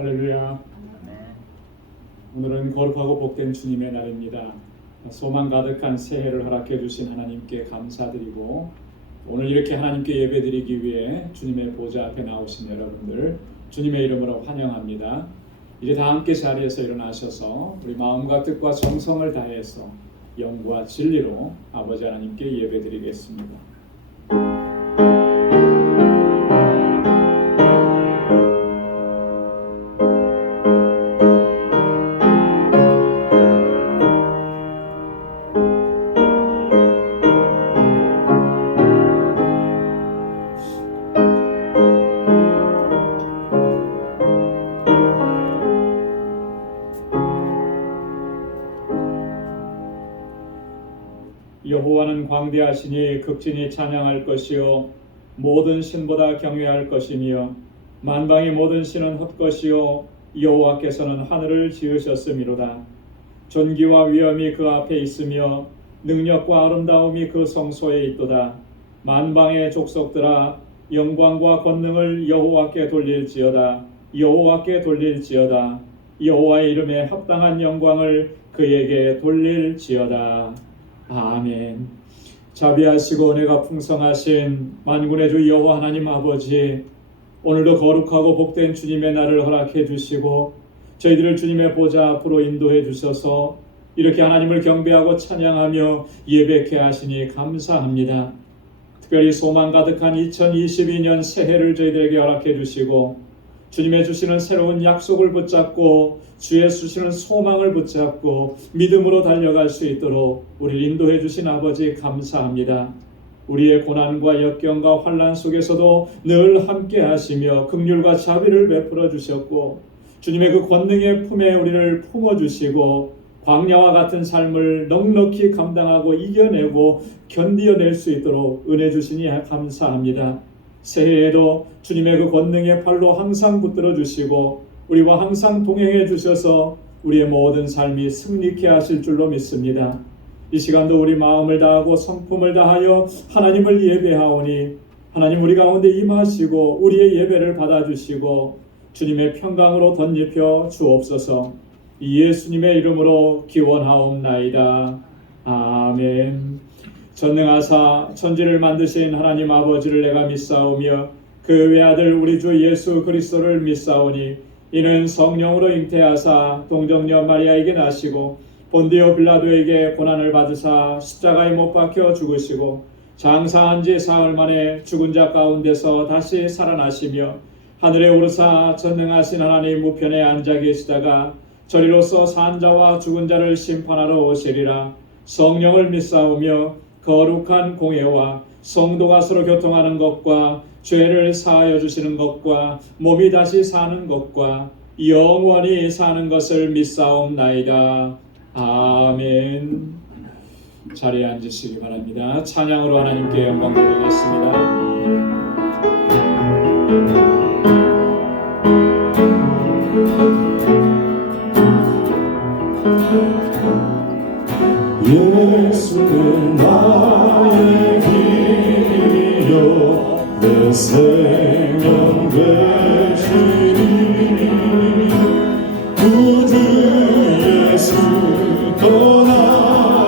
할렐루야. 오늘은 거룩하고 복된 주님의 날입니다. 소망 가득한 새해를 허락해 주신 하나님께 감사드리고, 오늘 이렇게 하나님께 예배드리기 위해 주님의 보좌 앞에 나오신 여러분들 주님의 이름으로 환영합니다. 이제 다 함께 자리에서 일어나셔서 우리 마음과 뜻과 정성을 다해서 영과 진리로 아버지 하나님께 예배드리겠습니다. 여호와는 광대하시니 극진히 찬양할 것이요 모든 신보다 경외할 것이며 만방의 모든 신은 헛것이요 여호와께서는 하늘을 지으셨음이로다. 존귀와 위엄이 그 앞에 있으며 능력과 아름다움이 그 성소에 있도다. 만방의 족속들아 영광과 권능을 여호와께 돌릴지어다. 여호와께 돌릴지어다. 여호와의 이름에 합당한 영광을 그에게 돌릴지어다. 아멘. 자비하시고 은혜가 풍성하신 만군의 주 여호와 하나님 아버지, 오늘도 거룩하고 복된 주님의 날을 허락해 주시고 저희들을 주님의 보좌 앞으로 인도해 주셔서 이렇게 하나님을 경배하고 찬양하며 예배케 하시니 감사합니다. 특별히 소망 가득한 2022년 새해를 저희들에게 허락해 주시고 주님의 주시는 새로운 약속을 붙잡고 주의 주시는 소망을 붙잡고 믿음으로 달려갈 수 있도록 우리를 인도해 주신 아버지 감사합니다. 우리의 고난과 역경과 환난 속에서도 늘 함께 하시며 긍휼과 자비를 베풀어 주셨고 주님의 그 권능의 품에 우리를 품어 주시고 광야와 같은 삶을 넉넉히 감당하고 이겨내고 견디어낼 수 있도록 은혜 주시니 감사합니다. 새해에도 주님의 그 권능의 팔로 항상 붙들어 주시고 우리와 항상 동행해 주셔서 우리의 모든 삶이 승리케 하실 줄로 믿습니다. 이 시간도 우리 마음을 다하고 성품을 다하여 하나님을 예배하오니 하나님 우리 가운데 임하시고 우리의 예배를 받아주시고 주님의 평강으로 덧입혀 주옵소서. 예수님의 이름으로 기원하옵나이다. 아멘. 전능하사 천지를 만드신 하나님 아버지를 내가 믿사오며 그 외아들 우리 주 예수 그리스도를 믿사오니 이는 성령으로 잉태하사 동정녀 마리아에게 나시고 본디오 빌라도에게 고난을 받으사 십자가에 못 박혀 죽으시고 장사한 지 사흘 만에 죽은 자 가운데서 다시 살아나시며 하늘에 오르사 전능하신 하나님 우편에 앉아 계시다가 저리로서 산 자와 죽은 자를 심판하러 오시리라. 성령을 믿사오며 거룩한 공예와 성도가 서로 교통하는 것과 죄를 사하여 주시는 것과 몸이 다시 사는 것과 영원히 사는 것을 믿사옵나이다. 아멘. 자리에 앉으시기 바랍니다. 찬양으로 하나님께 영광 돌리겠습니다. 예수는 나의 길이요 내 생명 되시니 구주 예수 떠나가며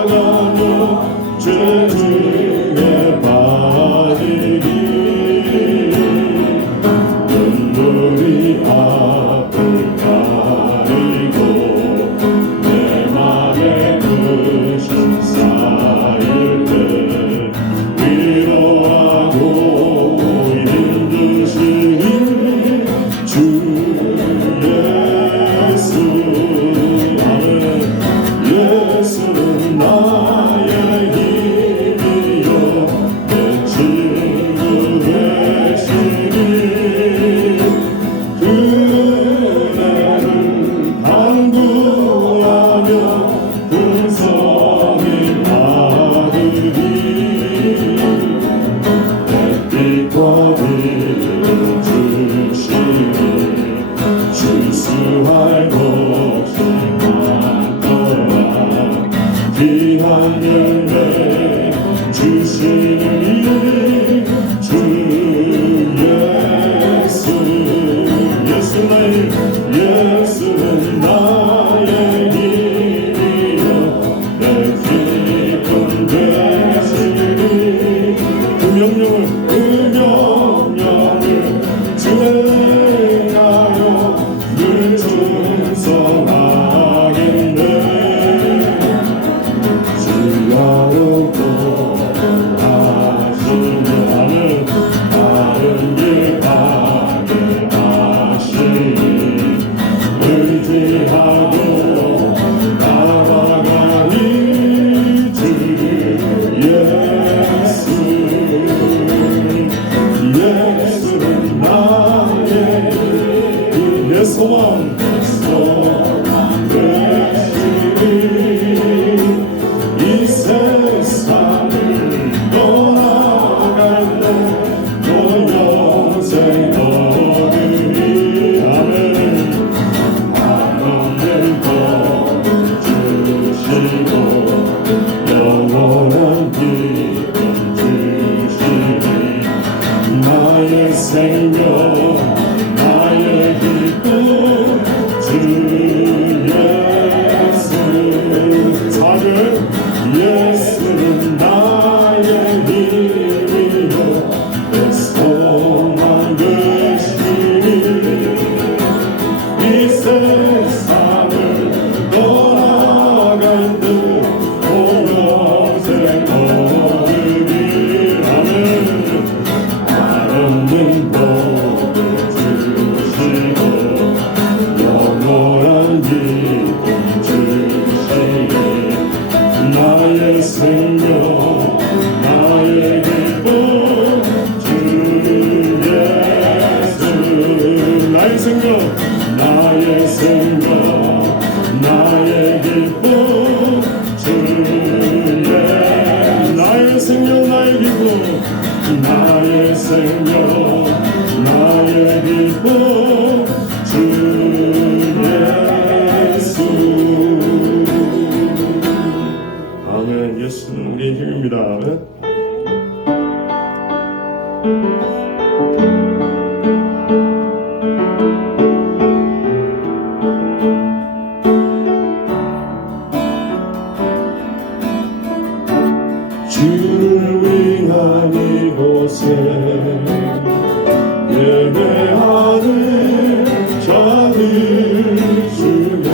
죄 중에 빠지니 눈물이 앞을 가리고 내 맘에 그신 쌓일 때 위로하고 힘드시니 주 예수 나는 예수는 나의 힘이요 내 친구 되시니 그대를 간구하며 풍성히 받으리 햇빛과 비를 주시니 실수할 것이 많더라. 귀한 열매 주시는 주 예수 예수 나의 안개하게 하시니 의지하고 나아가니 주 예수는 나의 소망 되시니 이 세상을 떠나갈 때 너는 영생 얻으리 아멘 하나님 복 주시고 영원한 기쁨 주시니 나의 생명 나의 기쁨 주 예수 사절 예수는 나의 힘이요 내 소망 되시니 이 세상을 떠나갈 때 영생 얻으리 아멘 하나님 복을 주시고 영원한 기쁨 주시니 나의 생명 나의 기쁨 주 예수 나의 생명 나의 생명 나의 기쁨 주 예수 나의 생명 나의 기쁨 나의 생명 나의 기쁨 주 예수 아멘 예수는 우리의 힘입니다 아멘 주를 위한 이곳에 예배하는 자들 중에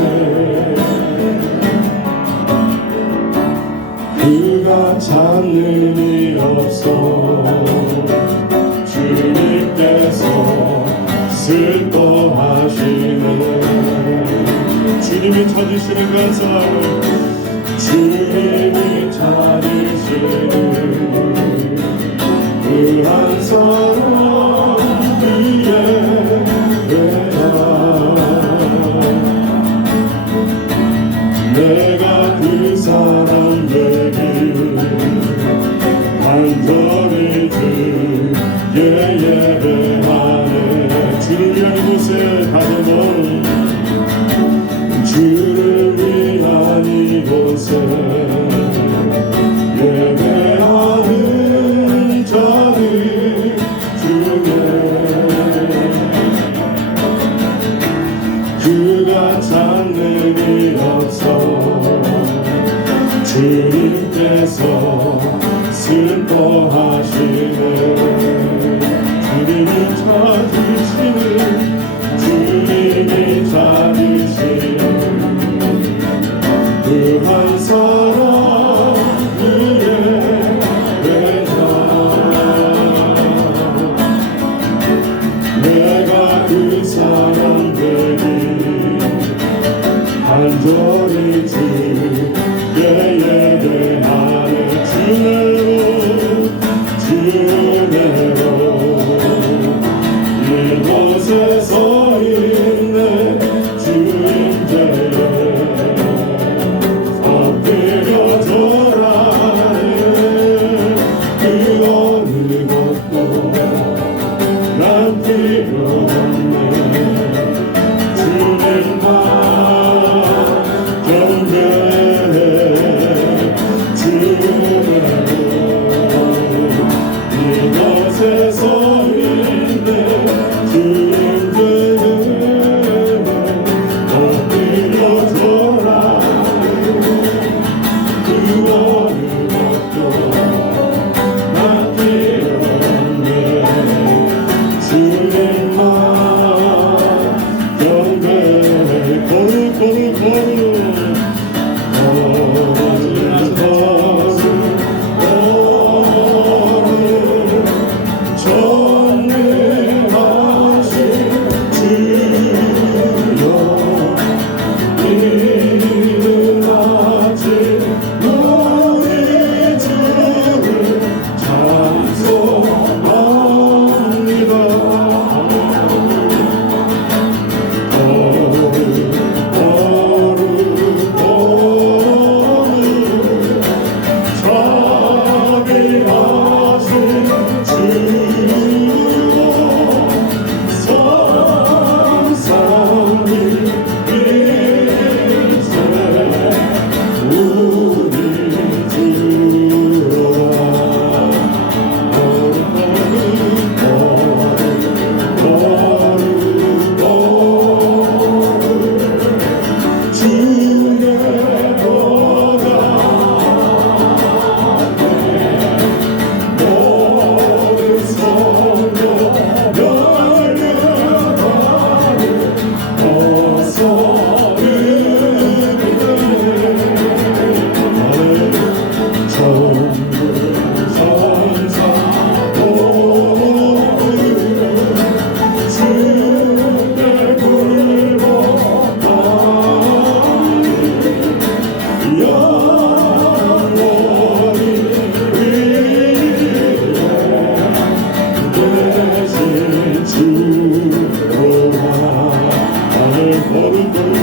그가 찾는 일 없어 주님께서 슬퍼하시네 주님이 찾으시는 간사함을 주님이 찾으시는 그 한 사람 위에 내가 그 사람 되길 간절히 주께 예배하네 주를 위한 이곳에 가져온 주를 위한 이곳에 예배하는 자들 중에 그가 찾는 일 없어 주님께서 슬퍼하시네 주님이 찾으시는 그 한 사람 위에 내가 그 사람 되길 간절히 주께 예배하네 주내로 이곳에 서 있네 주인제에 엎드려 절하네 그 어느 것도 난 필요 없네 주님만 경배해 주내로 이곳에 서 있네 주님들은 엎드려 절하네 그 어느 것도 난 필요 없네 주님만 주로라 나를 거룩을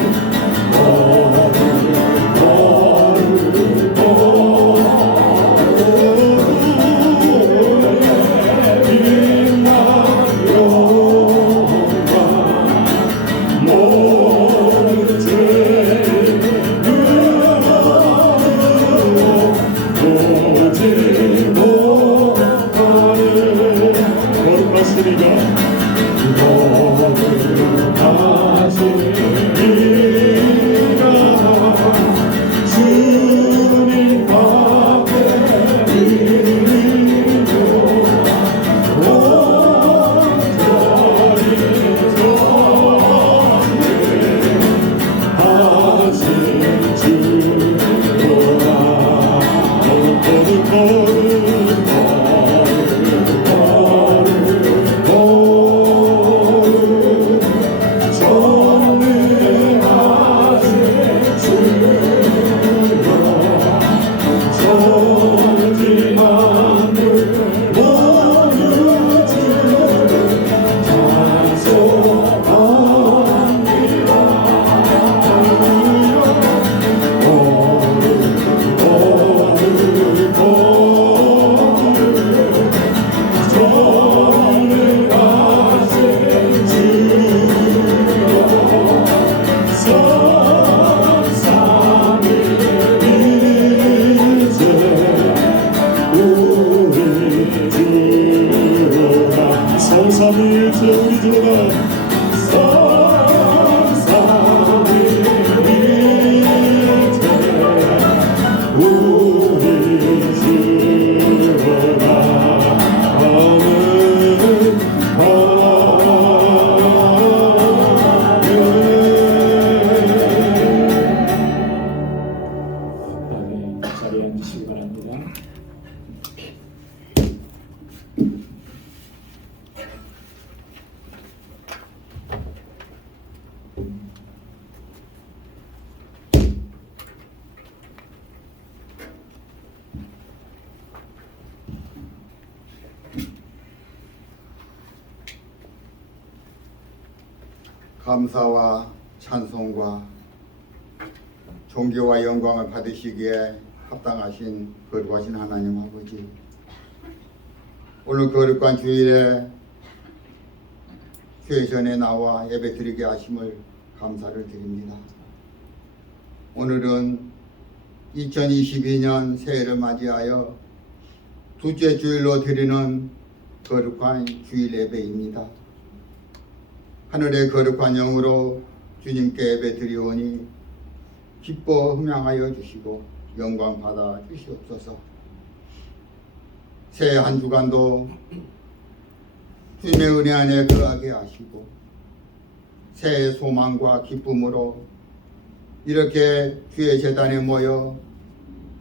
성삼위일체 우리 주가 성삼위일체 우리 주가 아멘 아멘. 자리에 앉으시기 바랍니다. 감사와 찬송과 존귀와 영광을 받으시기에 합당하신 거룩하신 하나님 아버지, 오늘 거룩한 주일에 교회 전에 나와 예배드리게 하심을 감사를 드립니다. 오늘은 2022년 새해를 맞이하여 둘째 주일로 드리는 거룩한 주일 예배입니다. 하늘의 거룩한 영으로 주님께 예배 드리오니 기뻐 흠양하여 주시고 영광 받아 주시옵소서. 새해 한 주간도 주님의 은혜 안에 거하게 하시고 새해 소망과 기쁨으로 이렇게 주의 제단에 모여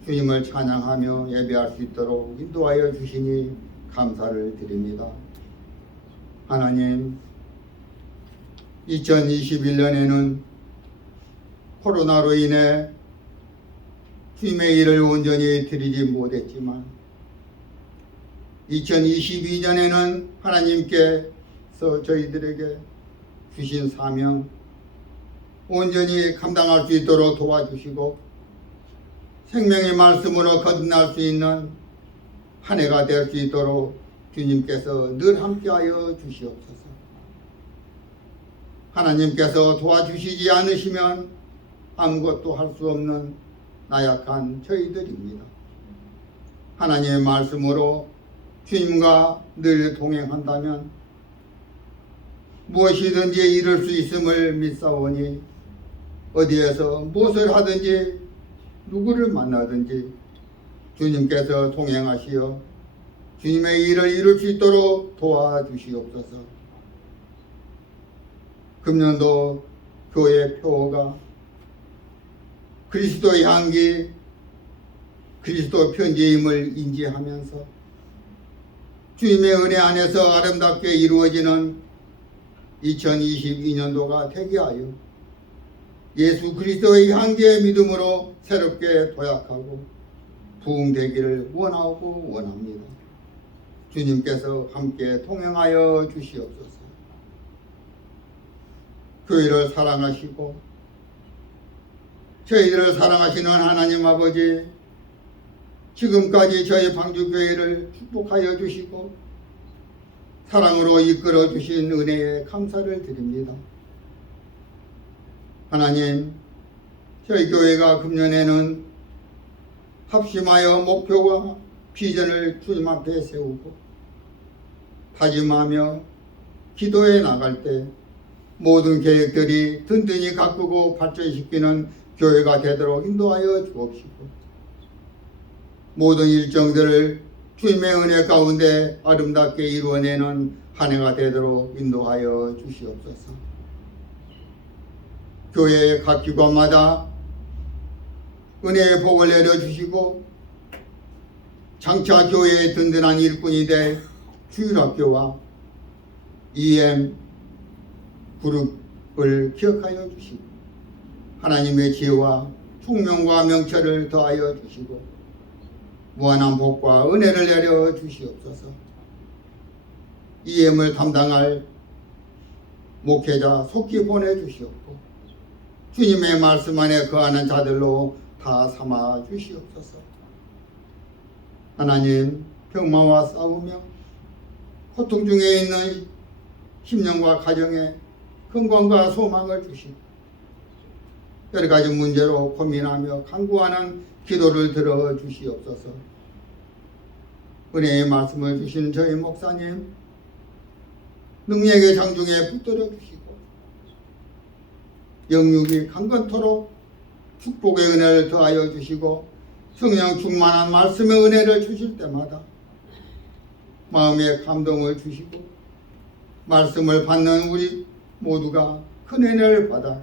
주님을 찬양하며 예배할 수 있도록 인도하여 주시니 감사를 드립니다. 하나님, 2021년에는 코로나로 인해 주님의 일을 온전히 드리지 못했지만 2022년에는 하나님께서 저희들에게 주신 사명 온전히 감당할 수 있도록 도와주시고 생명의 말씀으로 거듭날 수 있는 한 해가 될 수 있도록 주님께서 늘 함께하여 주시옵소서. 하나님께서 도와주시지 않으시면 아무것도 할 수 없는 나약한 저희들입니다. 하나님의 말씀으로 주님과 늘 동행한다면 무엇이든지 이룰 수 있음을 믿사오니 어디에서 무엇을 하든지 누구를 만나든지 주님께서 동행하시어 주님의 일을 이룰 수 있도록 도와주시옵소서. 금년도 교회 표어가 그리스도의 향기, 그리스도 편지임을 인지하면서 주님의 은혜 안에서 아름답게 이루어지는 2022년도가 되게 하여 예수 그리스도의 향기의 믿음으로 새롭게 도약하고 부흥되기를 원하고 원합니다. 주님께서 함께 동행하여 주시옵소서. 교회를 사랑하시고 저희들을 사랑하시는 하나님 아버지, 지금까지 저희 방주교회를 축복하여 주시고 사랑으로 이끌어 주신 은혜에 감사를 드립니다. 하나님, 저희 교회가 금년에는 합심하여 목표와 비전을 주님 앞에 세우고 다짐하며 기도해 나갈 때 모든 계획들이 든든히 가꾸고 발전시키는 교회가 되도록 인도하여 주옵시고 모든 일정들을 주님의 은혜 가운데 아름답게 이루어내는 한 해가 되도록 인도하여 주시옵소서. 교회의 각 기관마다 은혜의 복을 내려주시고 장차 교회의 든든한 일꾼이 될 주일학교와 EM 그룹을 기억하여 주시고 하나님의 지혜와 총명과 명철을 더하여 주시고 무한한 복과 은혜를 내려 주시옵소서. EM을 담당할 목회자 속히 보내주시옵고 주님의 말씀 안에 거하는 자들로 다 삼아 주시옵소서. 하나님, 병마와 싸우며 고통 중에 있는 심령과 가정에 건강과 소망을 주시고 여러 가지 문제로 고민하며 간구하는 기도를 들어 주시옵소서. 은혜의 말씀을 주신 저희 목사님 능력의 장중에 붙들어 주시고 영육이 강건토록 축복의 은혜를 더하여 주시고 성령 충만한 말씀의 은혜를 주실 때마다 마음에 감동을 주시고 말씀을 받는 우리 모두가 큰 은혜를 받아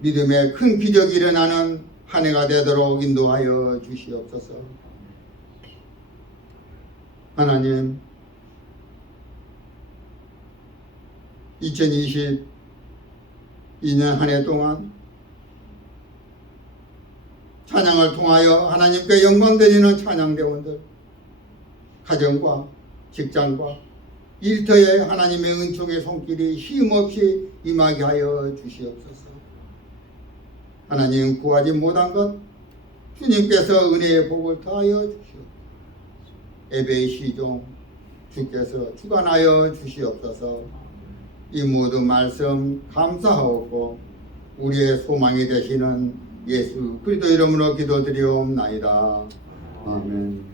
믿음의 큰 기적이 일어나는 한 해가 되도록 인도하여 주시옵소서. 하나님, 2022년 한 해 동안 찬양을 통하여 하나님께 영광 드리는 찬양대원들, 가정과 직장과 일터에 하나님의 은총의 손길이 쉼없이 임하게 하여 주시옵소서. 하나님, 구하지 못한 것 주님께서 은혜의 복을 더하여 주시옵소서. 예배의 시종 주께서 주관하여 주시옵소서. 이 모든 말씀 감사하고 우리의 소망이 되시는 예수 그리스도 이름으로 기도드리옵나이다. 아멘.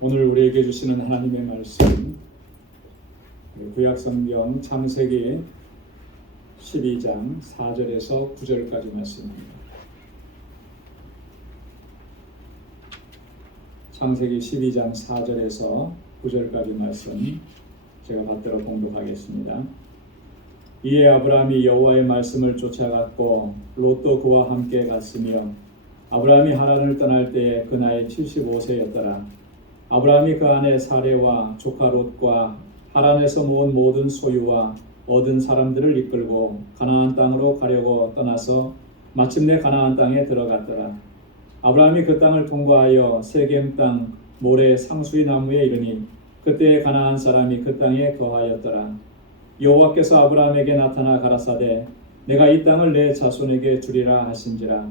오늘 우리에게 주시는 하나님의 말씀, 구약성경 창세기 12장 4절에서 9절까지 말씀입니다. 창세기 12장 4절에서 9절까지 말씀 제가 받들어 봉독하겠습니다. 이에 아브라함이 여호와의 말씀을 쫓아갔고 롯도 그와 함께 갔으며 아브라함이 하란을 떠날 때에 그 나이 75세였더라. 아브라함이 그 아내 사레와 조카 롯과 하란에서 모은 모든 소유와 얻은 사람들을 이끌고 가나안 땅으로 가려고 떠나서 마침내 가나안 땅에 들어갔더라. 아브라함이 그 땅을 통과하여 세겜 땅 모래 상수리 나무에 이르니 그때 가나안 사람이 그 땅에 거하였더라. 여호와께서 아브라함에게 나타나 가라사대 내가 이 땅을 내 자손에게 주리라 하신지라.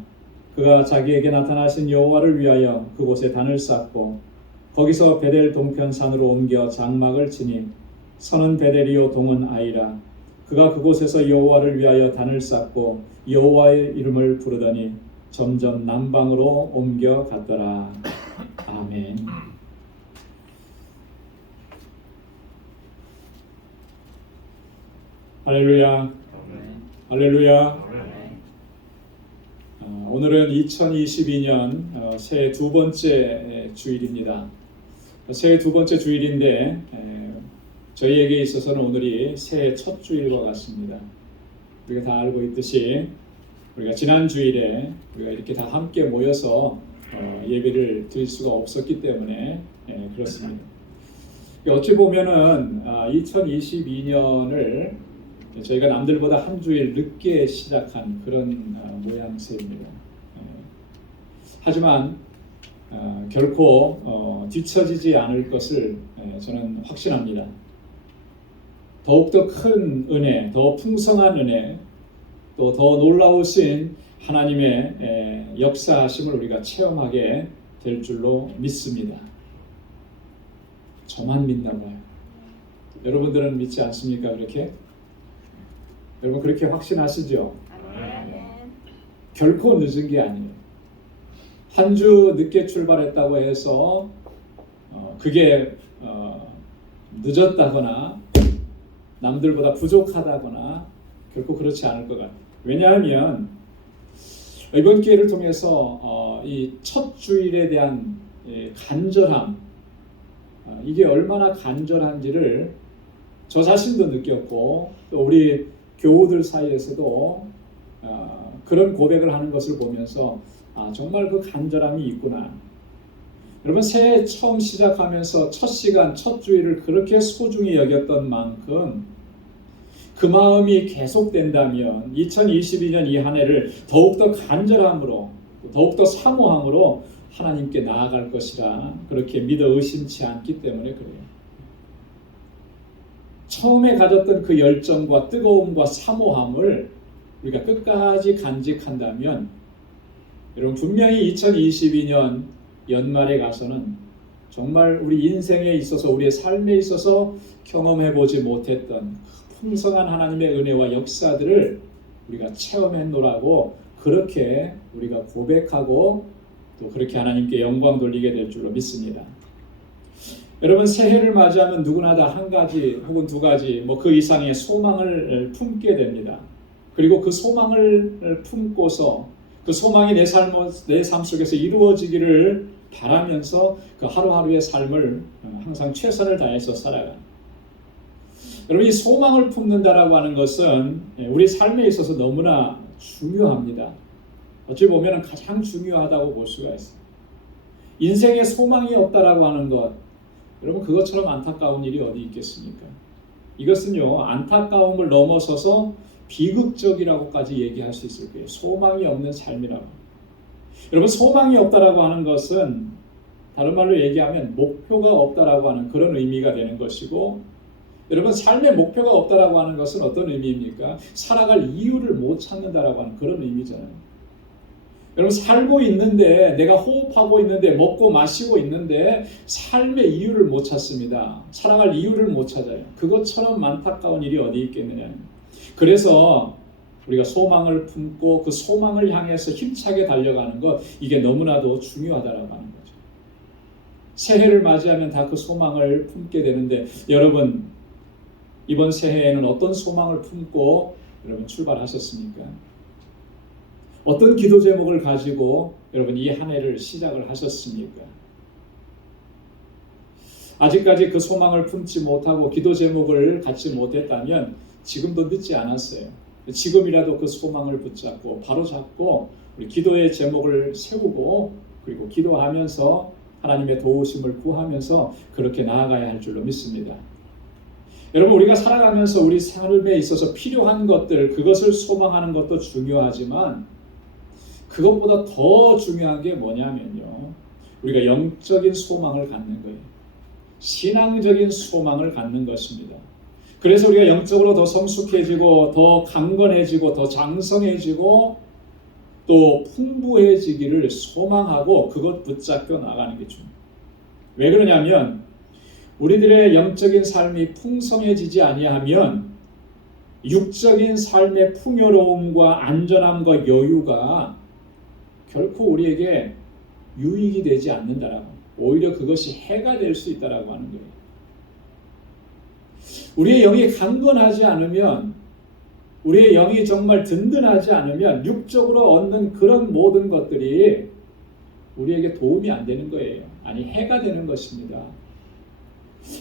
그가 자기에게 나타나신 여호와를 위하여 그곳에 단을 쌓고 거기서 베델 동편 산으로 옮겨 장막을 치니 선은 베델이요 동은 아이라. 그가 그곳에서 여호와를 위하여 단을 쌓고 여호와의 이름을 부르더니 점점 남방으로 옮겨 갔더라. 아멘. 할렐루야. 할렐루야. 오늘은 2022년 새해 두 번째 주일입니다. 새해 두 번째 주일인데 저희에게 있어서는 오늘이 새해 첫 주일과 같습니다. 우리가 다 알고 있듯이 우리가 지난 주일에 우리가 이렇게 다 함께 모여서 예배를 드릴 수가 없었기 때문에 그렇습니다. 어찌 보면은 2022년을 저희가 남들보다 한 주일 늦게 시작한 그런 모양새입니다. 하지만 결코 뒤처지지 않을 것을 저는 확신합니다. 더욱더 큰 은혜, 더 풍성한 은혜, 또 더 놀라우신 하나님의 역사하심을 우리가 체험하게 될 줄로 믿습니다. 저만 믿나 봐요. 여러분들은 믿지 않습니까? 그렇게? 여러분 그렇게 확신하시죠? 결코 늦은 게 아니에요. 한 주 늦게 출발했다고 해서 그게 늦었다거나 남들보다 부족하다거나 결코 그렇지 않을 것 같아요. 왜냐하면 이번 기회를 통해서 이 첫 주일에 대한 간절함, 이게 얼마나 간절한지를 저 자신도 느꼈고 또 우리 교우들 사이에서도 그런 고백을 하는 것을 보면서 정말 그 간절함이 있구나. 여러분 새해 처음 시작하면서 첫 시간, 첫 주일을 그렇게 소중히 여겼던 만큼 그 마음이 계속된다면 2022년 이 한 해를 더욱더 간절함으로 더욱더 사모함으로 하나님께 나아갈 것이라 그렇게 믿어 의심치 않기 때문에 그래요. 처음에 가졌던 그 열정과 뜨거움과 사모함을 우리가 끝까지 간직한다면 여러분 분명히 2022년 연말에 가서는 정말 우리 인생에 있어서 우리의 삶에 있어서 경험해보지 못했던 풍성한 하나님의 은혜와 역사들을 우리가 체험했노라고 그렇게 우리가 고백하고 또 그렇게 하나님께 영광 돌리게 될 줄로 믿습니다. 여러분 새해를 맞이하면 누구나 다 한 가지 혹은 두 가지 그 이상의 소망을 품게 됩니다. 그리고 그 소망을 품고서 그 소망이 내 삶 속에서 이루어지기를 바라면서 그 하루하루의 삶을 항상 최선을 다해서 살아가는. 여러분 이 소망을 품는다라고 하는 것은 우리 삶에 있어서 너무나 중요합니다. 어찌 보면 가장 중요하다고 볼 수가 있어요. 인생에 소망이 없다라고 하는 것, 여러분 그것처럼 안타까운 일이 어디 있겠습니까? 이것은요 안타까움을 넘어서서 비극적이라고까지 얘기할 수 있을 거예요. 소망이 없는 삶이라고. 여러분 소망이 없다라고 하는 것은 다른 말로 얘기하면 목표가 없다라고 하는 그런 의미가 되는 것이고, 여러분 삶의 목표가 없다라고 하는 것은 어떤 의미입니까? 살아갈 이유를 못 찾는다라고 하는 그런 의미잖아요. 여러분 살고 있는데 내가 호흡하고 있는데 먹고 마시고 있는데 삶의 이유를 못 찾습니다. 살아갈 이유를 못 찾아요. 그것처럼 안타까운 일이 어디 있겠느냐. 그래서 우리가 소망을 품고 그 소망을 향해서 힘차게 달려가는 것, 이게 너무나도 중요하다라고 하는 거죠. 새해를 맞이하면 다 그 소망을 품게 되는데 여러분 이번 새해에는 어떤 소망을 품고 여러분 출발하셨습니까? 어떤 기도 제목을 가지고 여러분 이 한 해를 시작을 하셨습니까? 아직까지 그 소망을 품지 못하고 기도 제목을 갖지 못했다면 지금도 늦지 않았어요. 지금이라도 그 소망을 붙잡고 바로 잡고 우리 기도의 제목을 세우고 그리고 기도하면서 하나님의 도우심을 구하면서 그렇게 나아가야 할 줄로 믿습니다. 여러분 우리가 살아가면서 우리 삶에 있어서 필요한 것들, 그것을 소망하는 것도 중요하지만 그것보다 더 중요한 게 뭐냐면요, 우리가 영적인 소망을 갖는 거예요. 신앙적인 소망을 갖는 것입니다. 그래서 우리가 영적으로 더 성숙해지고 더 강건해지고 더 장성해지고 또 풍부해지기를 소망하고 그것 붙잡고 나가는 게 중요해요. 왜 그러냐면 우리들의 영적인 삶이 풍성해지지 아니하면 육적인 삶의 풍요로움과 안전함과 여유가 결코 우리에게 유익이 되지 않는다라고, 오히려 그것이 해가 될 수 있다라고 하는 거예요. 우리의 영이 강건하지 않으면, 우리의 영이 정말 든든하지 않으면 육적으로 얻는 그런 모든 것들이 우리에게 도움이 안 되는 거예요. 아니 해가 되는 것입니다.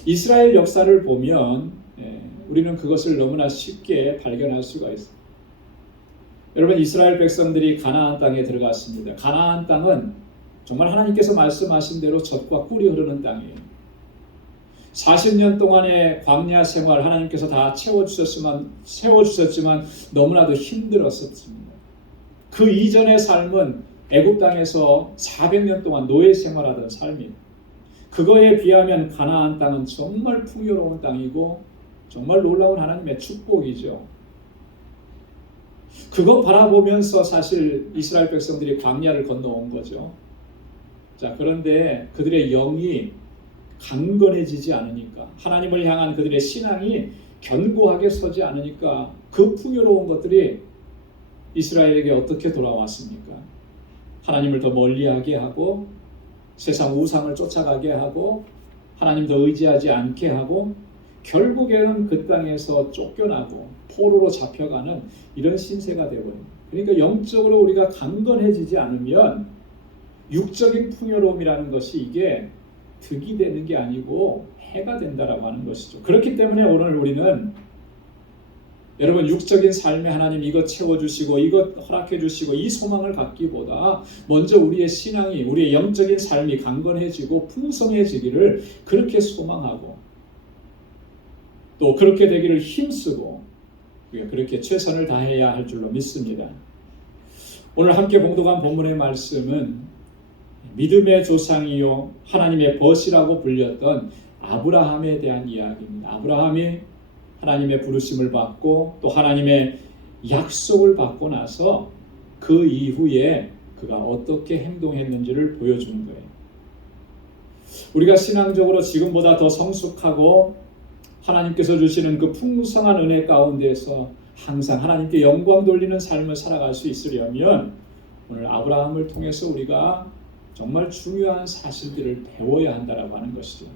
이스라엘 역사를 보면 우리는 그것을 너무나 쉽게 발견할 수가 있어요. 여러분 이스라엘 백성들이 가나안 땅에 들어갔습니다. 가나안 땅은 정말 하나님께서 말씀하신 대로 젖과 꿀이 흐르는 땅이에요. 40년 동안의 광야 생활 하나님께서 다 채워주셨지만 너무나도 힘들었었습니다. 그 이전의 삶은 애굽 땅에서 400년 동안 노예 생활하던 삶이에요. 그거에 비하면 가나안 땅은 정말 풍요로운 땅이고 정말 놀라운 하나님의 축복이죠. 그거 바라보면서 사실 이스라엘 백성들이 광야를 건너온 거죠. 자, 그런데 그들의 영이 강건해지지 않으니까, 하나님을 향한 그들의 신앙이 견고하게 서지 않으니까 그 풍요로운 것들이 이스라엘에게 어떻게 돌아왔습니까? 하나님을 더 멀리하게 하고 세상 우상을 쫓아가게 하고 하나님 더 의지하지 않게 하고 결국에는 그 땅에서 쫓겨나고 포로로 잡혀가는 이런 신세가 되어버립니다. 그러니까 영적으로 우리가 강건해지지 않으면 육적인 풍요로움이라는 것이 이게 득이 되는 게 아니고 해가 된다라고 하는 것이죠. 그렇기 때문에 오늘 우리는 여러분 육적인 삶에 하나님 이것 채워주시고 이것 허락해주시고 이 소망을 갖기보다 먼저 우리의 신앙이, 우리의 영적인 삶이 강건해지고 풍성해지기를 그렇게 소망하고 또 그렇게 되기를 힘쓰고 그렇게 최선을 다해야 할 줄로 믿습니다. 오늘 함께 봉독한 본문의 말씀은 믿음의 조상이요 하나님의 벗이라고 불렸던 아브라함에 대한 이야기입니다. 아브라함이 하나님의 부르심을 받고 또 하나님의 약속을 받고 나서 그 이후에 그가 어떻게 행동했는지를 보여주는 거예요. 우리가 신앙적으로 지금보다 더 성숙하고 하나님께서 주시는 그 풍성한 은혜 가운데서 항상 하나님께 영광 돌리는 삶을 살아갈 수 있으려면 오늘 아브라함을 통해서 우리가 정말 중요한 사실들을 배워야 한다라고 하는 것이죠.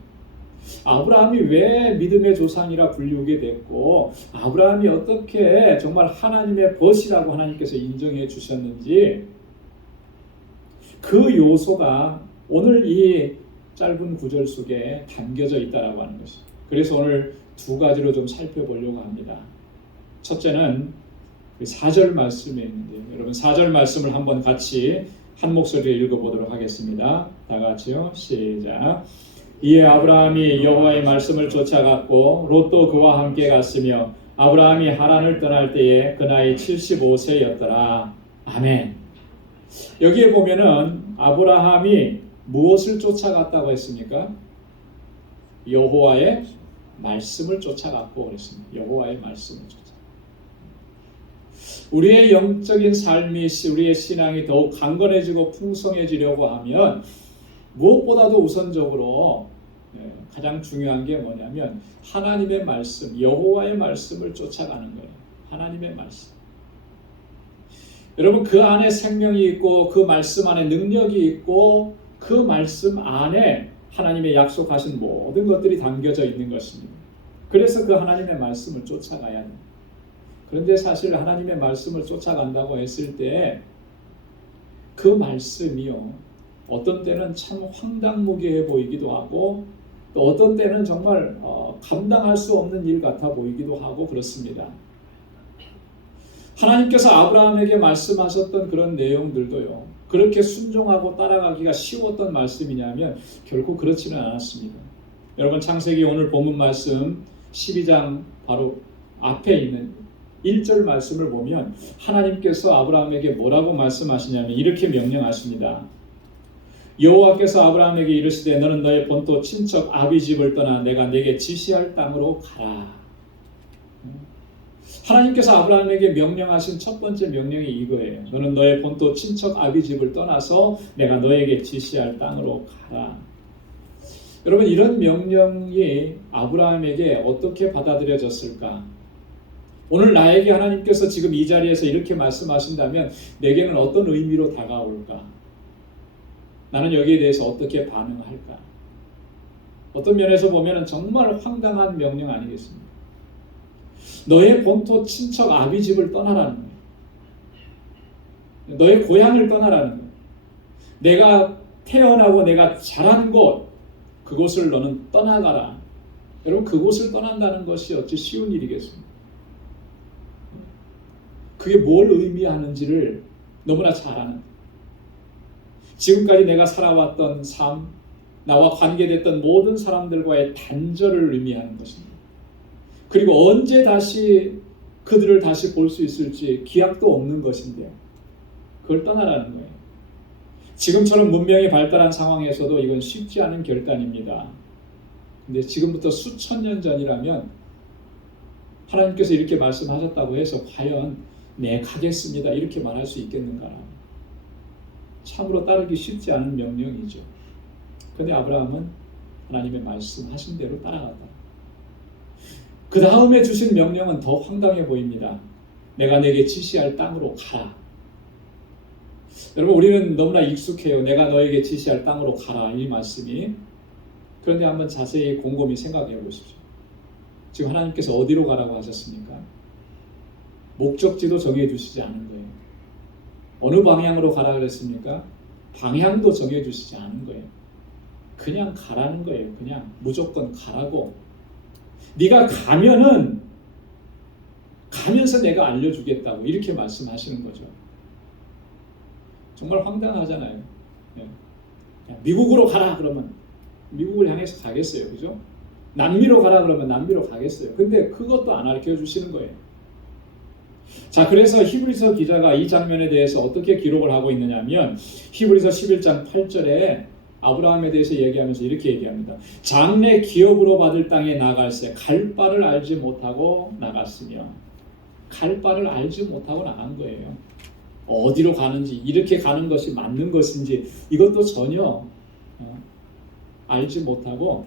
아브라함이 왜 믿음의 조상이라 불리우게 됐고 아브라함이 어떻게 정말 하나님의 벗이라고 하나님께서 인정해 주셨는지 그 요소가 오늘 이 짧은 구절 속에 담겨져 있다라고 하는 것이죠. 그래서 오늘 두 가지로 좀 살펴보려고 합니다. 첫째는 4절 말씀에 있는데요. 여러분 4절 말씀을 한번 같이 한 목소리로 읽어보도록 하겠습니다. 다 같이요. 시작. 이에 아브라함이 여호와의 말씀을 쫓아갔고 롯도 그와 함께 갔으며 아브라함이 하란을 떠날 때에 그 나이 75세였더라. 아멘. 여기에 보면은 아브라함이 무엇을 쫓아갔다고 했습니까? 여호와의 말씀을 쫓아갔고 그랬습니다. 여호와의 말씀을 쫓아갔고. 우리의 영적인 삶이, 우리의 신앙이 더욱 강건해지고 풍성해지려고 하면 무엇보다도 우선적으로 가장 중요한 게 뭐냐면 하나님의 말씀, 여호와의 말씀을 쫓아가는 거예요. 하나님의 말씀. 여러분 그 안에 생명이 있고 그 말씀 안에 능력이 있고 그 말씀 안에 하나님의 약속하신 모든 것들이 담겨져 있는 것입니다. 그래서 그 하나님의 말씀을 쫓아가야 합니다. 그런데 사실 하나님의 말씀을 쫓아간다고 했을 때 그 말씀이요 어떤 때는 참 황당무계해 보이기도 하고 또 어떤 때는 정말 감당할 수 없는 일 같아 보이기도 하고 그렇습니다. 하나님께서 아브라함에게 말씀하셨던 그런 내용들도요 그렇게 순종하고 따라가기가 쉬웠던 말씀이냐면 결코 그렇지는 않았습니다. 여러분 창세기 오늘 본문 말씀 12장 바로 앞에 있는 1절 말씀을 보면 하나님께서 아브라함에게 뭐라고 말씀하시냐면 이렇게 명령하십니다. 여호와께서 아브라함에게 이르시되 너는 너의 본토 친척 아비 집을 떠나 내가 네게 지시할 땅으로 가라. 하나님께서 아브라함에게 명령하신 첫 번째 명령이 이거예요. 너는 너의 본토 친척 아비 집을 떠나서 내가 너에게 지시할 땅으로 가라. 여러분 이런 명령이 아브라함에게 어떻게 받아들여졌을까? 오늘 나에게 하나님께서 지금 이 자리에서 이렇게 말씀하신다면 내게는 어떤 의미로 다가올까? 나는 여기에 대해서 어떻게 반응할까? 어떤 면에서 보면 정말 황당한 명령 아니겠습니까? 너의 본토 친척 아비 집을 떠나라는 거예요. 너의 고향을 떠나라는 거예요. 내가 태어나고 내가 자란 곳 그곳을 너는 떠나가라. 여러분 그곳을 떠난다는 것이 어찌 쉬운 일이겠습니까? 그게 뭘 의미하는지를 너무나 잘 아는. 지금까지 내가 살아왔던 삶, 나와 관계됐던 모든 사람들과의 단절을 의미하는 것입니다. 그리고 언제 다시 그들을 다시 볼 수 있을지 기약도 없는 것인데 그걸 떠나라는 거예요. 지금처럼 문명이 발달한 상황에서도 이건 쉽지 않은 결단입니다. 근데 지금부터 수천 년 전이라면 하나님께서 이렇게 말씀하셨다고 해서 과연 네 가겠습니다 이렇게 말할 수 있겠는가? 참으로 따르기 쉽지 않은 명령이죠. 그런데 아브라함은 하나님의 말씀하신 대로 따라갔다. 그 다음에 주신 명령은 더 황당해 보입니다. 내가 내게 지시할 땅으로 가라. 여러분, 우리는 너무나 익숙해요. 내가 너에게 지시할 땅으로 가라, 이 말씀이. 그런데 한번 자세히 곰곰이 생각해 보십시오. 지금 하나님께서 어디로 가라고 하셨습니까? 목적지도 정해 주시지 않은 거예요. 어느 방향으로 가라 그랬습니까? 방향도 정해 주시지 않은 거예요. 그냥 가라는 거예요. 그냥 무조건 가라고. 네가 가면은 가면서 내가 알려주겠다고 이렇게 말씀하시는 거죠. 정말 황당하잖아요. 미국으로 가라 그러면 미국을 향해서 가겠어요, 그죠? 남미로 가라 그러면 남미로 가겠어요. 근데 그것도 안 가르쳐 주시는 거예요. 자, 그래서 히브리서 기자가 이 장면에 대해서 어떻게 기록을 하고 있느냐면 히브리서 11장 8절에 아브라함에 대해서 얘기하면서 이렇게 얘기합니다. 장래 기업으로 받을 땅에 나갈새 갈 바를 알지 못하고 나갔으며, 갈 바를 알지 못하고 나간 거예요. 어디로 가는지, 이렇게 가는 것이 맞는 것인지 이것도 전혀 알지 못하고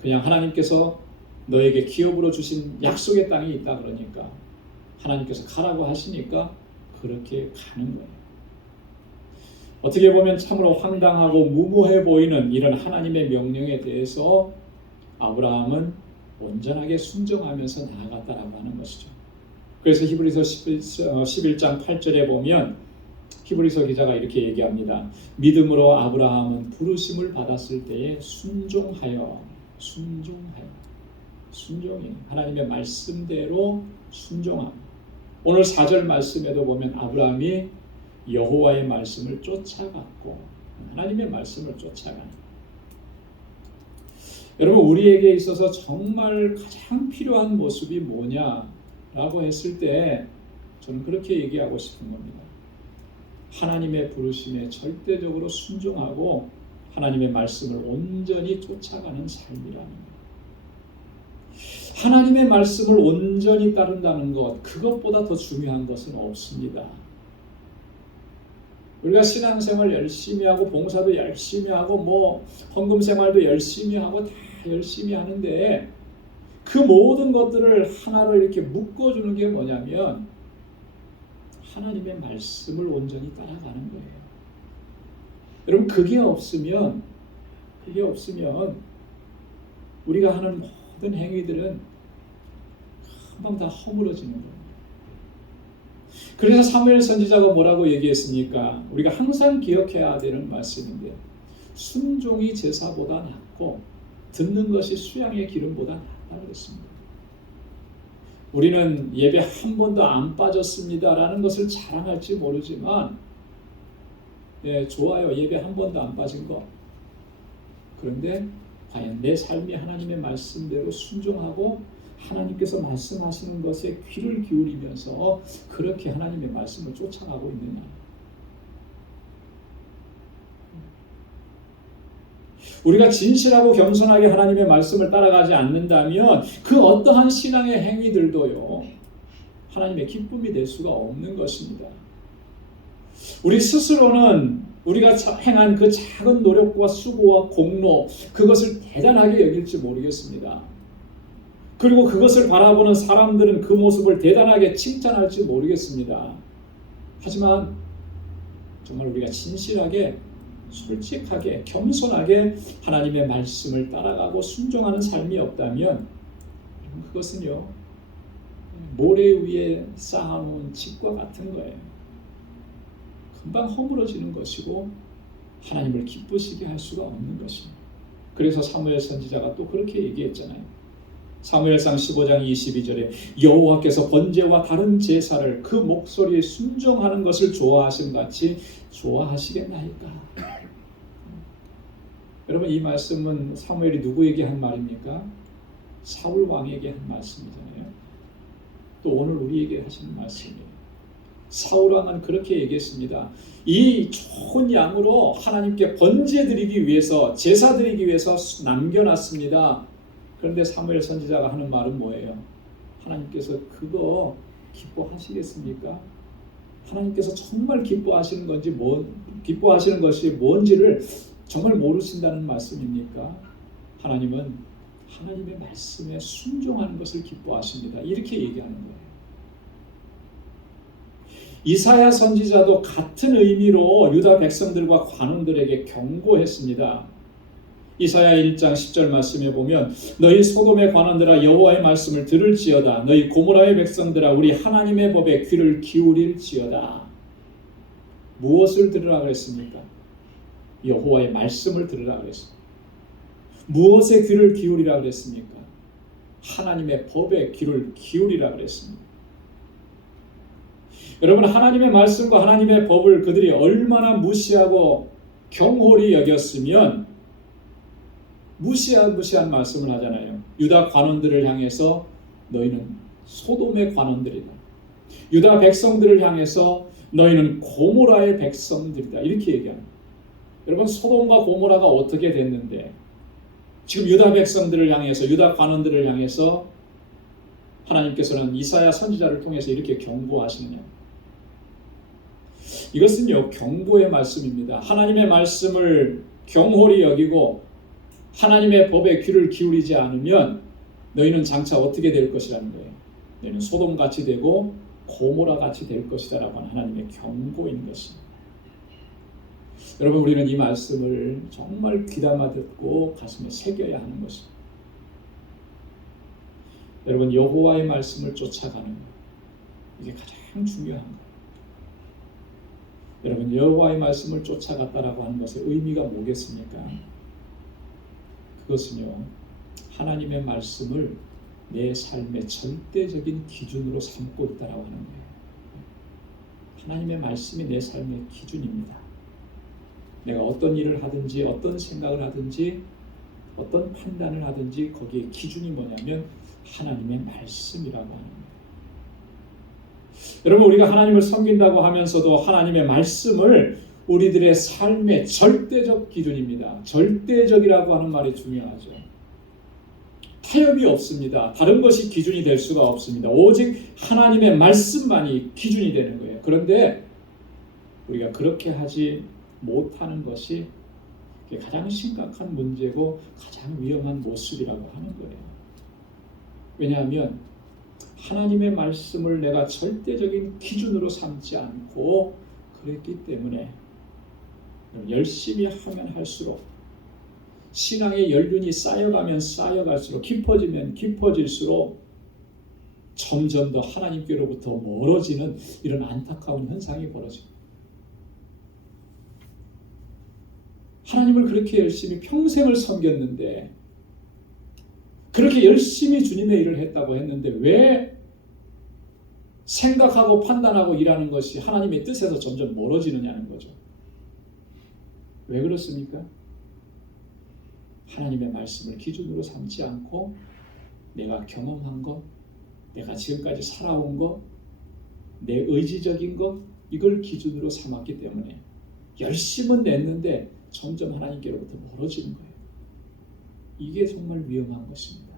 그냥 하나님께서 너에게 기업으로 주신 약속의 땅이 있다 그러니까 하나님께서 가라고 하시니까 그렇게 가는 거예요. 어떻게 보면 참으로 황당하고 무모해 보이는 이런 하나님의 명령에 대해서 아브라함은 온전하게 순종하면서 나아갔다라고 하는 것이죠. 그래서 히브리서 11장 8절에 보면 히브리서 기자가 이렇게 얘기합니다. 믿음으로 아브라함은 부르심을 받았을 때에 순종하여 순종이 하나님의 말씀대로 순종함. 오늘 4절 말씀에도 보면 아브라함이 여호와의 말씀을 쫓아갔고 하나님의 말씀을 쫓아가는. 여러분, 우리에게 있어서 정말 가장 필요한 모습이 뭐냐라고 했을 때 저는 그렇게 얘기하고 싶은 겁니다. 하나님의 부르심에 절대적으로 순종하고 하나님의 말씀을 온전히 쫓아가는 삶이라는 것. 하나님의 말씀을 온전히 따른다는 것, 그것보다 더 중요한 것은 없습니다. 우리가 신앙생활 열심히 하고 봉사도 열심히 하고 헌금생활도 열심히 하고 다 열심히 하는데 그 모든 것들을 하나로 이렇게 묶어주는 게 뭐냐면 하나님의 말씀을 온전히 따라가는 거예요. 여러분, 그게 없으면 우리가 하는 모든 행위들은 금방 다 허물어지는 거예요. 그래서 사무엘 선지자가 뭐라고 얘기했습니까? 우리가 항상 기억해야 되는 말씀인데 순종이 제사보다 낫고 듣는 것이 수양의 기름보다 낫다고 했습니다. 우리는 예배 한 번도 안 빠졌습니다라는 것을 자랑할지 모르지만 좋아요. 예배 한 번도 안 빠진 거. 그런데 과연 내 삶이 하나님의 말씀대로 순종하고 하나님께서 말씀하시는 것에 귀를 기울이면서 그렇게 하나님의 말씀을 쫓아가고 있느냐. 우리가 진실하고 겸손하게 하나님의 말씀을 따라가지 않는다면 그 어떠한 신앙의 행위들도요 하나님의 기쁨이 될 수가 없는 것입니다. 우리 스스로는 우리가 행한 그 작은 노력과 수고와 공로, 그것을 대단하게 여길지 모르겠습니다. 그리고 그것을 바라보는 사람들은 그 모습을 대단하게 칭찬할지 모르겠습니다. 하지만 정말 우리가 진실하게, 솔직하게, 겸손하게 하나님의 말씀을 따라가고 순종하는 삶이 없다면 그것은요 모래 위에 쌓아놓은 집과 같은 거예요. 금방 허물어지는 것이고 하나님을 기쁘시게 할 수가 없는 것입니다. 그래서 사무엘 선지자가 또 그렇게 얘기했잖아요. 사무엘상 15장 22절에 여호와께서 번제와 다른 제사를 그 목소리에 순종하는 것을 좋아하심 같이 좋아하시겠나이까. 여러분 이 말씀은 사무엘이 누구에게 한 말입니까? 사울 왕에게 한 말씀이잖아요. 또 오늘 우리에게 하시는 말씀이에요. 사울 왕은 그렇게 얘기했습니다. 이 좋은 양으로 하나님께 번제 드리기 위해서, 제사 드리기 위해서 남겨놨습니다. 그런데 사무엘 선지자가 하는 말은 뭐예요? 하나님께서 그거 기뻐하시겠습니까? 하나님께서 정말 기뻐하시는 건지 기뻐하시는 것이 뭔지를 정말 모르신다는 말씀입니까? 하나님은 하나님의 말씀에 순종하는 것을 기뻐하십니다. 이렇게 얘기하는 거예요. 이사야 선지자도 같은 의미로 유다 백성들과 관원들에게 경고했습니다. 이사야 1장 10절 말씀에 보면 너희 소돔의 관원들아 여호와의 말씀을 들을지어다. 너희 고모라의 백성들아 우리 하나님의 법에 귀를 기울일지어다. 무엇을 들으라 그랬습니까? 여호와의 말씀을 들으라 그랬습니다. 무엇에 귀를 기울이라 그랬습니까? 하나님의 법에 귀를 기울이라 그랬습니다. 여러분 하나님의 말씀과 하나님의 법을 그들이 얼마나 무시하고 경홀히 여겼으면 무시한 말씀을 하잖아요. 유다 관원들을 향해서 너희는 소돔의 관원들이다. 유다 백성들을 향해서 너희는 고모라의 백성들이다. 이렇게 얘기합니다. 여러분 소돔과 고모라가 어떻게 됐는데 지금 유다 백성들을 향해서 유다 관원들을 향해서 하나님께서는 이사야 선지자를 통해서 이렇게 경고하시느냐. 이것은요 경고의 말씀입니다. 하나님의 말씀을 경홀히 여기고 하나님의 법에 귀를 기울이지 않으면 너희는 장차 어떻게 될 것이라는 거예요. 너희는 소돔같이 되고 고모라같이 될 것이다 라고 하는 하나님의 경고인 것입니다. 여러분 우리는 이 말씀을 정말 귀담아 듣고 가슴에 새겨야 하는 것입니다. 여러분 여호와의 말씀을 쫓아가는 것, 이게 가장 중요한 거예요. 여러분 여호와의 말씀을 쫓아갔다라고 하는 것의 의미가 뭐겠습니까? 그것은요 하나님의 말씀을 내 삶의 절대적인 기준으로 삼고 있다라고 하는 거예요. 하나님의 말씀이 내 삶의 기준입니다. 내가 어떤 일을 하든지 어떤 생각을 하든지 어떤 판단을 하든지 거기에 기준이 뭐냐면 하나님의 말씀이라고 하는 거예요. 여러분 우리가 하나님을 섬긴다고 하면서도 하나님의 말씀을 우리들의 삶의 절대적 기준입니다. 절대적이라고 하는 말이 중요하죠. 타협이 없습니다. 다른 것이 기준이 될 수가 없습니다. 오직 하나님의 말씀만이 기준이 되는 거예요. 그런데 우리가 그렇게 하지 못하는 것이 가장 심각한 문제고 가장 위험한 모습이라고 하는 거예요. 왜냐하면 하나님의 말씀을 내가 절대적인 기준으로 삼지 않고 그랬기 때문에 열심히 하면 할수록 신앙의 연륜이 쌓여가면 쌓여갈수록 깊어지면 깊어질수록 점점 더 하나님께로부터 멀어지는 이런 안타까운 현상이 벌어집니다. 하나님을 그렇게 열심히 평생을 섬겼는데 그렇게 열심히 주님의 일을 했다고 했는데 왜 생각하고 판단하고 일하는 것이 하나님의 뜻에서 점점 멀어지느냐는 거죠. 왜 그렇습니까? 하나님의 말씀을 기준으로 삼지 않고 내가 경험한 것, 내가 지금까지 살아온 것, 내 의지적인 것 이걸 기준으로 삼았기 때문에 열심은 냈는데 점점 하나님께로부터 멀어지는 거예요. 이게 정말 위험한 것입니다.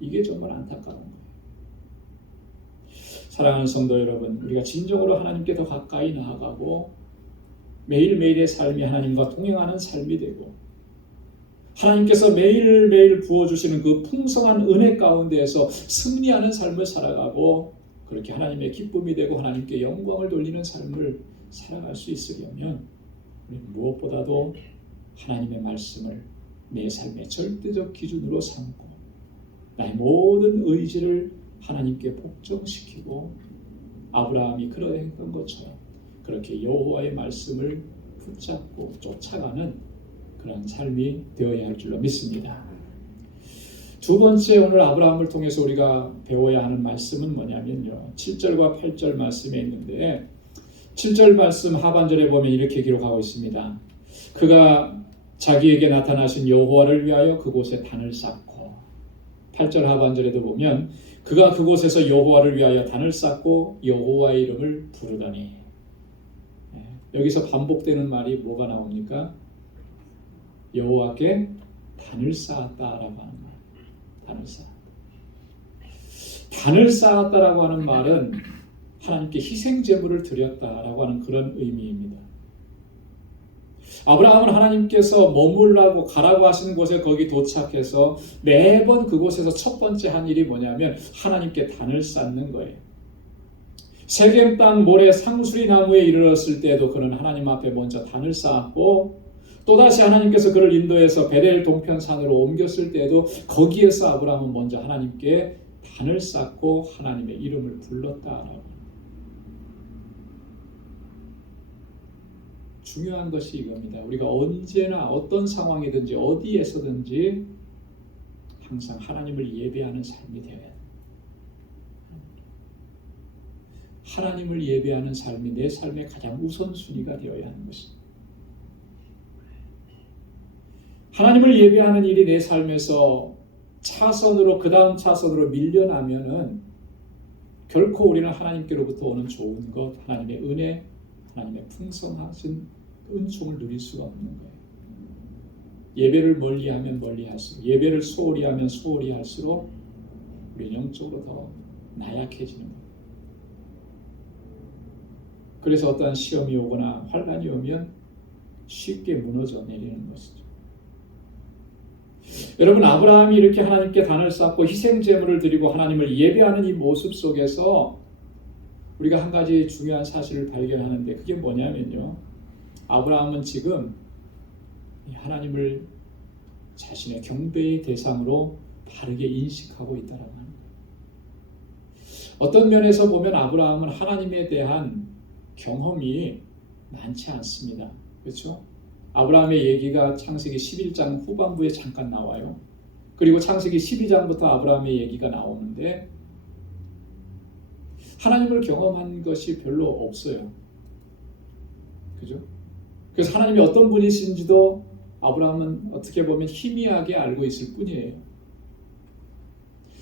이게 정말 안타까운 거예요. 사랑하는 성도 여러분, 우리가 진정으로 하나님께 더 가까이 나아가고 매일매일의 삶이 하나님과 동행하는 삶이 되고 하나님께서 매일매일 부어주시는 그 풍성한 은혜 가운데에서 승리하는 삶을 살아가고 그렇게 하나님의 기쁨이 되고 하나님께 영광을 돌리는 삶을 살아갈 수 있으려면 우리는 무엇보다도 하나님의 말씀을 내 삶의 절대적 기준으로 삼고 나의 모든 의지를 하나님께 복종시키고 아브라함이 그러했던 것처럼 그렇게 여호와의 말씀을 붙잡고 쫓아가는 그런 삶이 되어야 할 줄로 믿습니다. 두 번째 오늘 아브라함을 통해서 우리가 배워야 하는 말씀은 뭐냐면요. 7절과 8절 말씀에 있는데 7절 말씀 하반절에 보면 이렇게 기록하고 있습니다. 그가 자기에게 나타나신 여호와를 위하여 그곳에 단을 쌓고 8절 하반절에도 보면 그가 그곳에서 여호와를 위하여 단을 쌓고 여호와의 이름을 부르더니 여기서 반복되는 말이 뭐가 나옵니까? 여호와께 단을 쌓았다라고 하는 말. 단을 쌓았다. 단을 쌓았다라고 하는 말은 하나님께 희생 제물을 드렸다라고 하는 그런 의미입니다. 아브라함은 하나님께서 머물라고 가라고 하시는 곳에 거기 도착해서 매번 그곳에서 첫 번째 한 일이 뭐냐면 하나님께 단을 쌓는 거예요. 세겜 땅 모래 상수리 나무에 이르렀을 때에도 그는 하나님 앞에 먼저 단을 쌓았고 또다시 하나님께서 그를 인도해서 베델 동편산으로 옮겼을 때에도 거기에서 아브라함은 먼저 하나님께 단을 쌓고 하나님의 이름을 불렀다라고. 중요한 것이 이겁니다. 우리가 언제나 어떤 상황이든지 어디에서든지 항상 하나님을 예배하는 삶이 되어야 합니다. 하나님을 예배하는 삶이 내 삶의 가장 우선순위가 되어야 하는 것입니다. 하나님을 예배하는 일이 내 삶에서 차선으로 그 다음 차선으로 밀려나면은 결코 우리는 하나님께로부터 오는 좋은 것, 하나님의 은혜, 하나님의 풍성하신 은총을 누릴 수가 없는 거예요. 예배를 멀리하면 멀리할수록, 예배를 소홀히 하면 소홀히 할수록 우리 영적으로 더 나약해지는 거예요. 그래서 어떠한 시험이 오거나 환난이 오면 쉽게 무너져 내리는 것이죠. 여러분, 아브라함이 이렇게 하나님께 단을 쌓고 희생 제물을 드리고 하나님을 예배하는 이 모습 속에서 우리가 한 가지 중요한 사실을 발견하는데 그게 뭐냐면요. 아브라함은 지금 하나님을 자신의 경배의 대상으로 바르게 인식하고 있다라고 하는 거예요. 어떤 면에서 보면 아브라함은 하나님에 대한 경험이 많지 않습니다. 그렇죠? 아브라함의 얘기가 창세기 11장 후반부에 잠깐 나와요. 그리고 창세기 12장부터 아브라함의 얘기가 나오는데 하나님을 경험한 것이 별로 없어요. 그죠? 그래서 하나님이 어떤 분이신지도 아브라함은 어떻게 보면 희미하게 알고 있을 뿐이에요.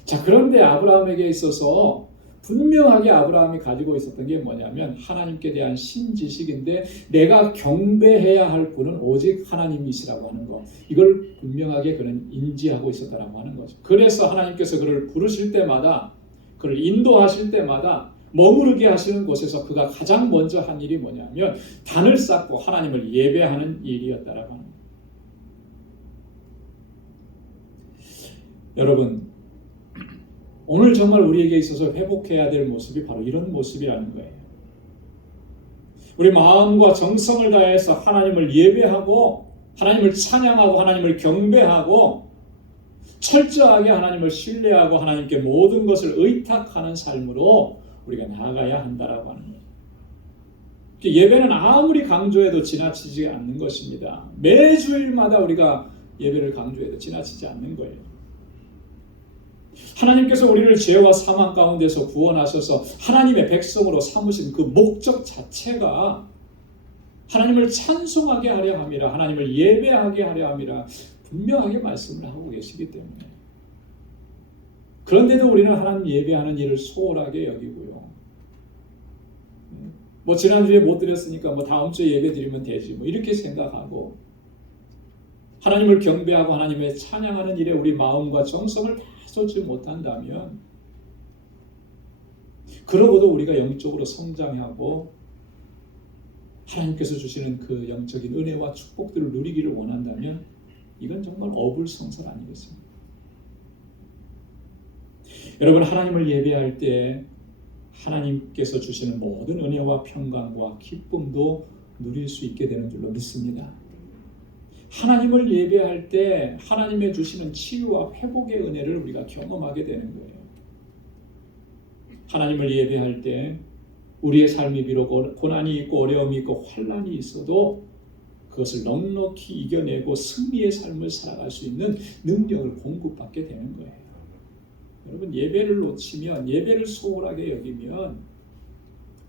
자, 그런데 아브라함에게 있어서 분명하게 아브라함이 가지고 있었던 게 뭐냐면 하나님께 대한 신지식인데 내가 경배해야 할 분은 오직 하나님이시라고 하는 것, 이걸 분명하게 그는 인지하고 있었다라고 하는 거죠. 그래서 하나님께서 그를 부르실 때마다, 그를 인도하실 때마다 머무르게 하시는 곳에서 그가 가장 먼저 한 일이 뭐냐면 단을 쌓고 하나님을 예배하는 일이었다라고 하는 거예요. 여러분, 오늘 정말 우리에게 있어서 회복해야 될 모습이 바로 이런 모습이라는 거예요. 우리 마음과 정성을 다해서 하나님을 예배하고 하나님을 찬양하고 하나님을 경배하고 철저하게 하나님을 신뢰하고 하나님께 모든 것을 의탁하는 삶으로 우리가 나아가야 한다라고 하는 거예요. 예배는 아무리 강조해도 지나치지 않는 것입니다. 매주일마다 우리가 예배를 강조해도 지나치지 않는 거예요. 하나님께서 우리를 죄와 사망 가운데서 구원하셔서 하나님의 백성으로 삼으신 그 목적 자체가 하나님을 찬송하게 하려 함이라, 하나님을 예배하게 하려 함이라 분명하게 말씀을 하고 계시기 때문에, 그런데도 우리는 하나님 예배하는 일을 소홀하게 여기고요. 뭐 지난주에 못 드렸으니까 뭐 다음 주에 예배 드리면 되지 뭐 이렇게 생각하고 하나님을 경배하고 하나님의 찬양하는 일에 우리 마음과 정성을 다 쏟지 못한다면, 그러고도 우리가 영적으로 성장하고 하나님께서 주시는 그 영적인 은혜와 축복들을 누리기를 원한다면 이건 정말 어불성설 아니겠습니까? 여러분, 하나님을 예배할 때 하나님께서 주시는 모든 은혜와 평강과 기쁨도 누릴 수 있게 되는 줄로 믿습니다. 하나님을 예배할 때 하나님의 주시는 치유와 회복의 은혜를 우리가 경험하게 되는 거예요. 하나님을 예배할 때 우리의 삶이 비록 고난이 있고 어려움이 있고 환난이 있어도 그것을 넉넉히 이겨내고 승리의 삶을 살아갈 수 있는 능력을 공급받게 되는 거예요. 여러분, 예배를 놓치면, 예배를 소홀하게 여기면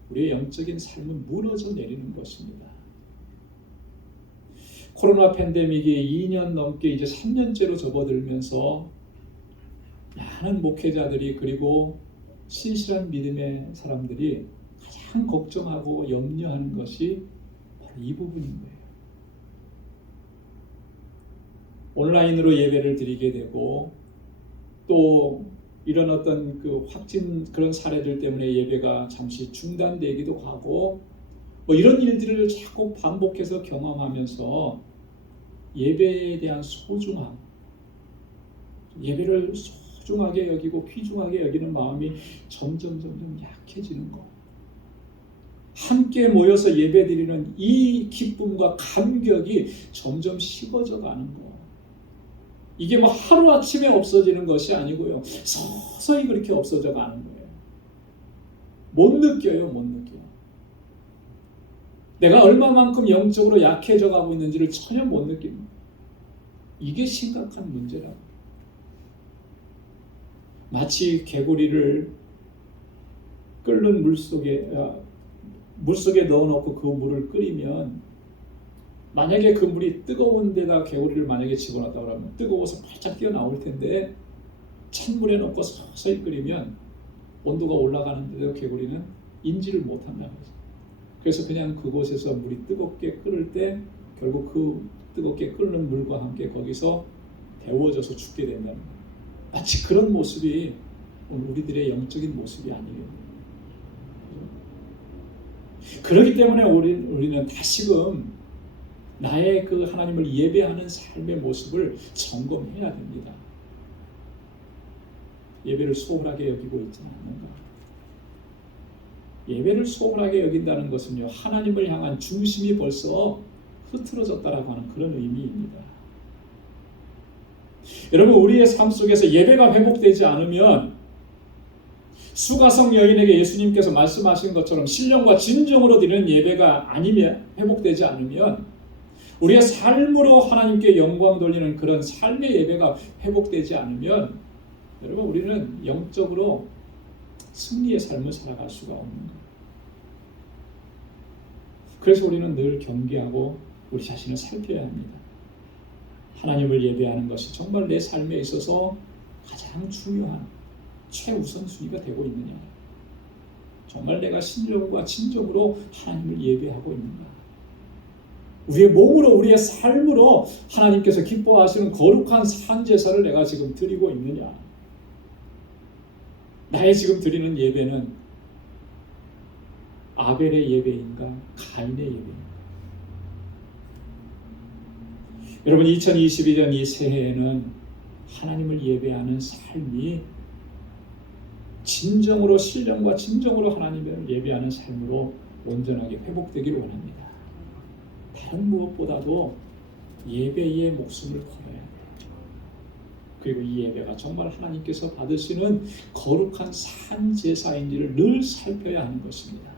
우리의 영적인 삶은 무너져 내리는 것입니다. 코로나 팬데믹이 2년 넘게 이제 3년째로 접어들면서 많은 목회자들이 그리고 신실한 믿음의 사람들이 가장 걱정하고 염려하는 것이 바로 이 부분인 거예요. 온라인으로 예배를 드리게 되고 또 이런 어떤 그 확진 그런 사례들 때문에 예배가 잠시 중단되기도 하고 뭐 이런 일들을 자꾸 반복해서 경험하면서 예배에 대한 소중함, 예배를 소중하게 여기고 귀중하게 여기는 마음이 점점 약해지는 거. 함께 모여서 예배드리는 이 기쁨과 감격이 점점 식어져 가는 거. 이게 뭐 하루아침에 없어지는 것이 아니고요. 서서히 그렇게 없어져 가는 거예요. 못 느껴요. 내가 얼마만큼 영적으로 약해져 가고 있는지를 전혀 못 느낍니다. 이게 심각한 문제라고. 마치 개구리를 끓는 물속에 넣어놓고 그 물을 끓이면 만약에 그 물이 뜨거운 데다 개구리를 만약에 집어넣었다 그러면 뜨거워서 활짝 뛰어나올 텐데 찬물에 넣고 서서히 끓이면 온도가 올라가는데도 개구리는 인지를 못한다는 거죠. 그래서 그냥 그곳에서 물이 뜨겁게 끓을 때 결국 그 뜨겁게 끓는 물과 함께 거기서 데워져서 죽게 된다는 거예요. 마치 그런 모습이 오늘 우리들의 영적인 모습이 아니에요. 그렇기 때문에 우리는 다시금 나의 그 하나님을 예배하는 삶의 모습을 점검해야 됩니다. 예배를 소홀하게 여기고 있지는 않는가? 예배를 소홀하게 여긴다는 것은요, 하나님을 향한 중심이 벌써 흐트러졌다라고 하는 그런 의미입니다. 여러분, 우리의 삶 속에서 예배가 회복되지 않으면 수가성 여인에게 예수님께서 말씀하신 것처럼 신령과 진정으로 드리는 예배가 아니면 회복되지 않으면 우리의 삶으로 하나님께 영광 돌리는 그런 삶의 예배가 회복되지 않으면 여러분 우리는 영적으로 승리의 삶을 살아갈 수가 없는 거예요. 그래서 우리는 늘 경계하고 우리 자신을 살펴야 합니다. 하나님을 예배하는 것이 정말 내 삶에 있어서 가장 중요한 최우선순위가 되고 있느냐? 정말 내가 신령과 진정으로 하나님을 예배하고 있는가? 우리의 몸으로 우리의 삶으로 하나님께서 기뻐하시는 거룩한 산제사를 내가 지금 드리고 있느냐? 나의 지금 드리는 예배는 아벨의 예배인가? 가인의 예배인가? 여러분 2022년 이 새해에는 하나님을 예배하는 삶이 진정으로 신령과 진정으로 하나님을 예배하는 삶으로 온전하게 회복되기를 원합니다. 다른 무엇보다도 예배의 목숨을 걸어야 돼요. 그리고 이 예배가 정말 하나님께서 받으시는 거룩한 산제사인지를 늘 살펴야 하는 것입니다.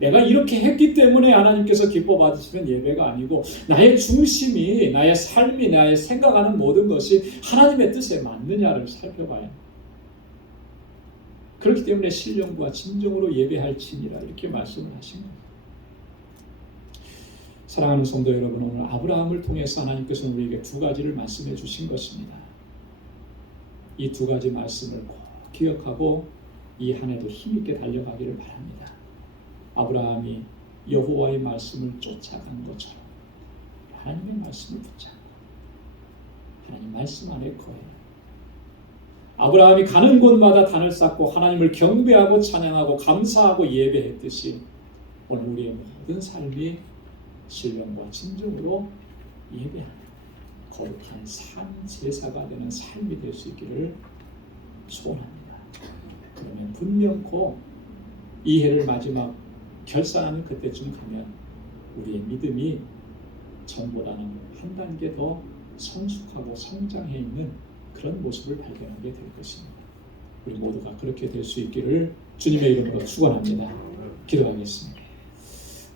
내가 이렇게 했기 때문에 하나님께서 기뻐 받으시는 예배가 아니고 나의 중심이, 나의 삶이, 나의 생각하는 모든 것이 하나님의 뜻에 맞느냐를 살펴봐야 합니다. 그렇기 때문에 신령과 진정으로 예배할지니라 이렇게 말씀을 하신 겁니다. 사랑하는 성도 여러분, 오늘 아브라함을 통해서 하나님께서는 우리에게 두 가지를 말씀해 주신 것입니다. 이 두 가지 말씀을 꼭 기억하고 이 한 해도 힘있게 달려가기를 바랍니다. 아브라함이 여호와의 말씀을 쫓아간 것처럼 하나님의 말씀을 붙잡고 하나님 말씀 안에 거해요. 아브라함이 가는 곳마다 단을 쌓고 하나님을 경배하고 찬양하고 감사하고 예배했듯이 오늘 우리의 모든 삶이 신령과 진정으로 예배하는 거룩한 산 제사가 되는 삶이 될 수 있기를 소원합니다. 그러면 분명코 이 해를 마지막 결산하는 그때쯤 가면 우리의 믿음이 전보다는 한 단계 더 성숙하고 성장해 있는 그런 모습을 발견하게 될 것입니다. 우리 모두가 그렇게 될 수 있기를 주님의 이름으로 축원합니다. 기도하겠습니다.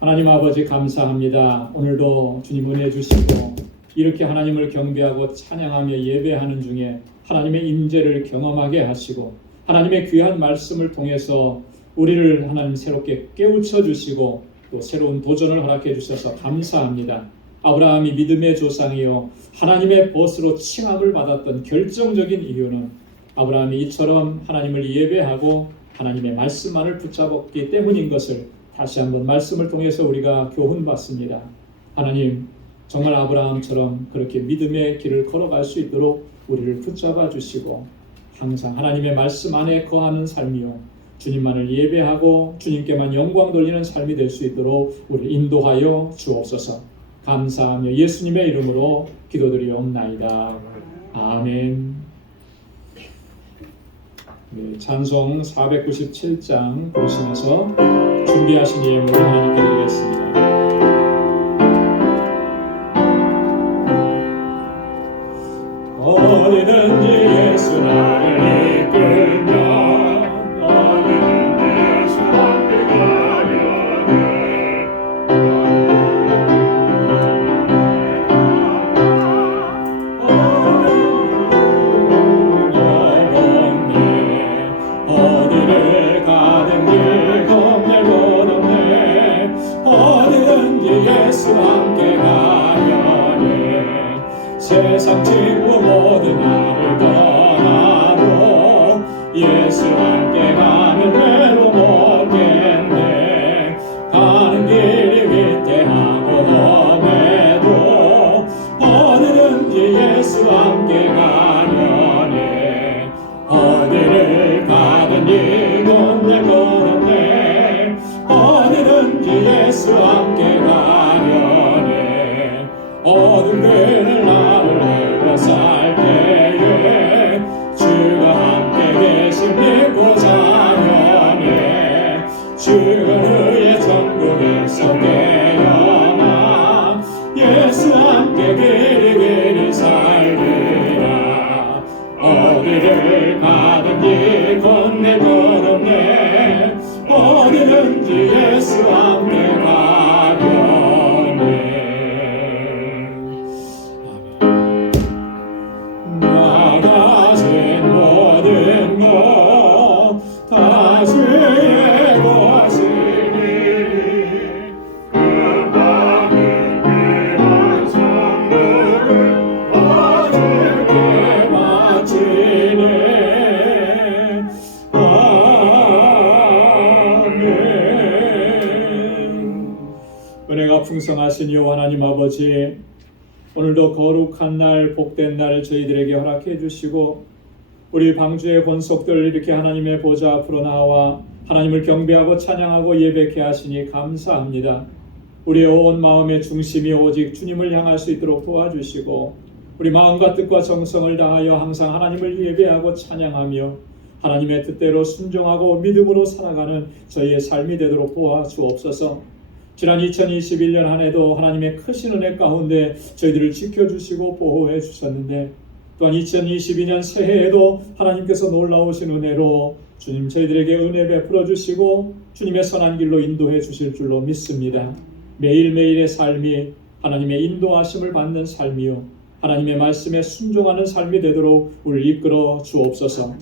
하나님 아버지 감사합니다. 오늘도 주님 은혜 주시고 이렇게 하나님을 경배하고 찬양하며 예배하는 중에 하나님의 임재를 경험하게 하시고 하나님의 귀한 말씀을 통해서 우리를 하나님 새롭게 깨우쳐 주시고 또 새로운 도전을 허락해 주셔서 감사합니다. 아브라함이 믿음의 조상이요 하나님의 벗으로 칭함을 받았던 결정적인 이유는 아브라함이 이처럼 하나님을 예배하고 하나님의 말씀만을 붙잡았기 때문인 것을 다시 한번 말씀을 통해서 우리가 교훈받습니다. 하나님 정말 아브라함처럼 그렇게 믿음의 길을 걸어갈 수 있도록 우리를 붙잡아 주시고 항상 하나님의 말씀 안에 거하는 삶이요 주님만을 예배하고 주님께만 영광 돌리는 삶이 될 수 있도록 우리를 인도하여 주옵소서. 감사하며 예수님의 이름으로 기도드리옵나이다. 아멘. 네, 찬송 497장 보시면서 준비하신 예물을 하나님께 드리겠습니다. 어디든지 예수 나를 이끌면 어디든지 예수 앞에 가려네 어디를 가든지 겁낼 것 없네 어디든지 예수 함께 가려네 세상 친구 모두 나를 떠나도 예수 함께 가면 외로움 없겠네 가는 길이 위태하고 험해도 어디든지 예수 함께 가려네 어디를 가든지 겁낼 것 없네 어디든지 예수 함께 가려네 어둠 그늘 나를 에워쌀 때에 주가 함께 계신 믿고 자려네 주가 그의 천국에서 깨어나 예수 함께 길이 살리라 어디를 가든지 겁낼 것 없네 어디든지 예수 함께 가려네 가진 모든 것 다 주의 것이니 그 많은 귀한 선물을 다 주께 바치네 아멘. 은혜가 풍성하신 여호와 하나님 아버지 오늘도 거룩한 날 복된 날 저희들에게 허락해 주시고 우리 방주의 권속들 이렇게 하나님의 보좌 앞으로 나와 하나님을 경배하고 찬양하고 예배케 하시니 감사합니다. 우리의 온 마음의 중심이 오직 주님을 향할 수 있도록 도와주시고 우리 마음과 뜻과 정성을 다하여 항상 하나님을 예배하고 찬양하며 하나님의 뜻대로 순종하고 믿음으로 살아가는 저희의 삶이 되도록 도와주옵소서. 지난 2021년 한 해도 하나님의 크신 은혜 가운데 저희들을 지켜주시고 보호해 주셨는데 또한 2022년 새해에도 하나님께서 놀라우신 은혜로 주님 저희들에게 은혜 베풀어 주시고 주님의 선한 길로 인도해 주실 줄로 믿습니다. 매일매일의 삶이 하나님의 인도하심을 받는 삶이요 하나님의 말씀에 순종하는 삶이 되도록 우리를 이끌어 주옵소서.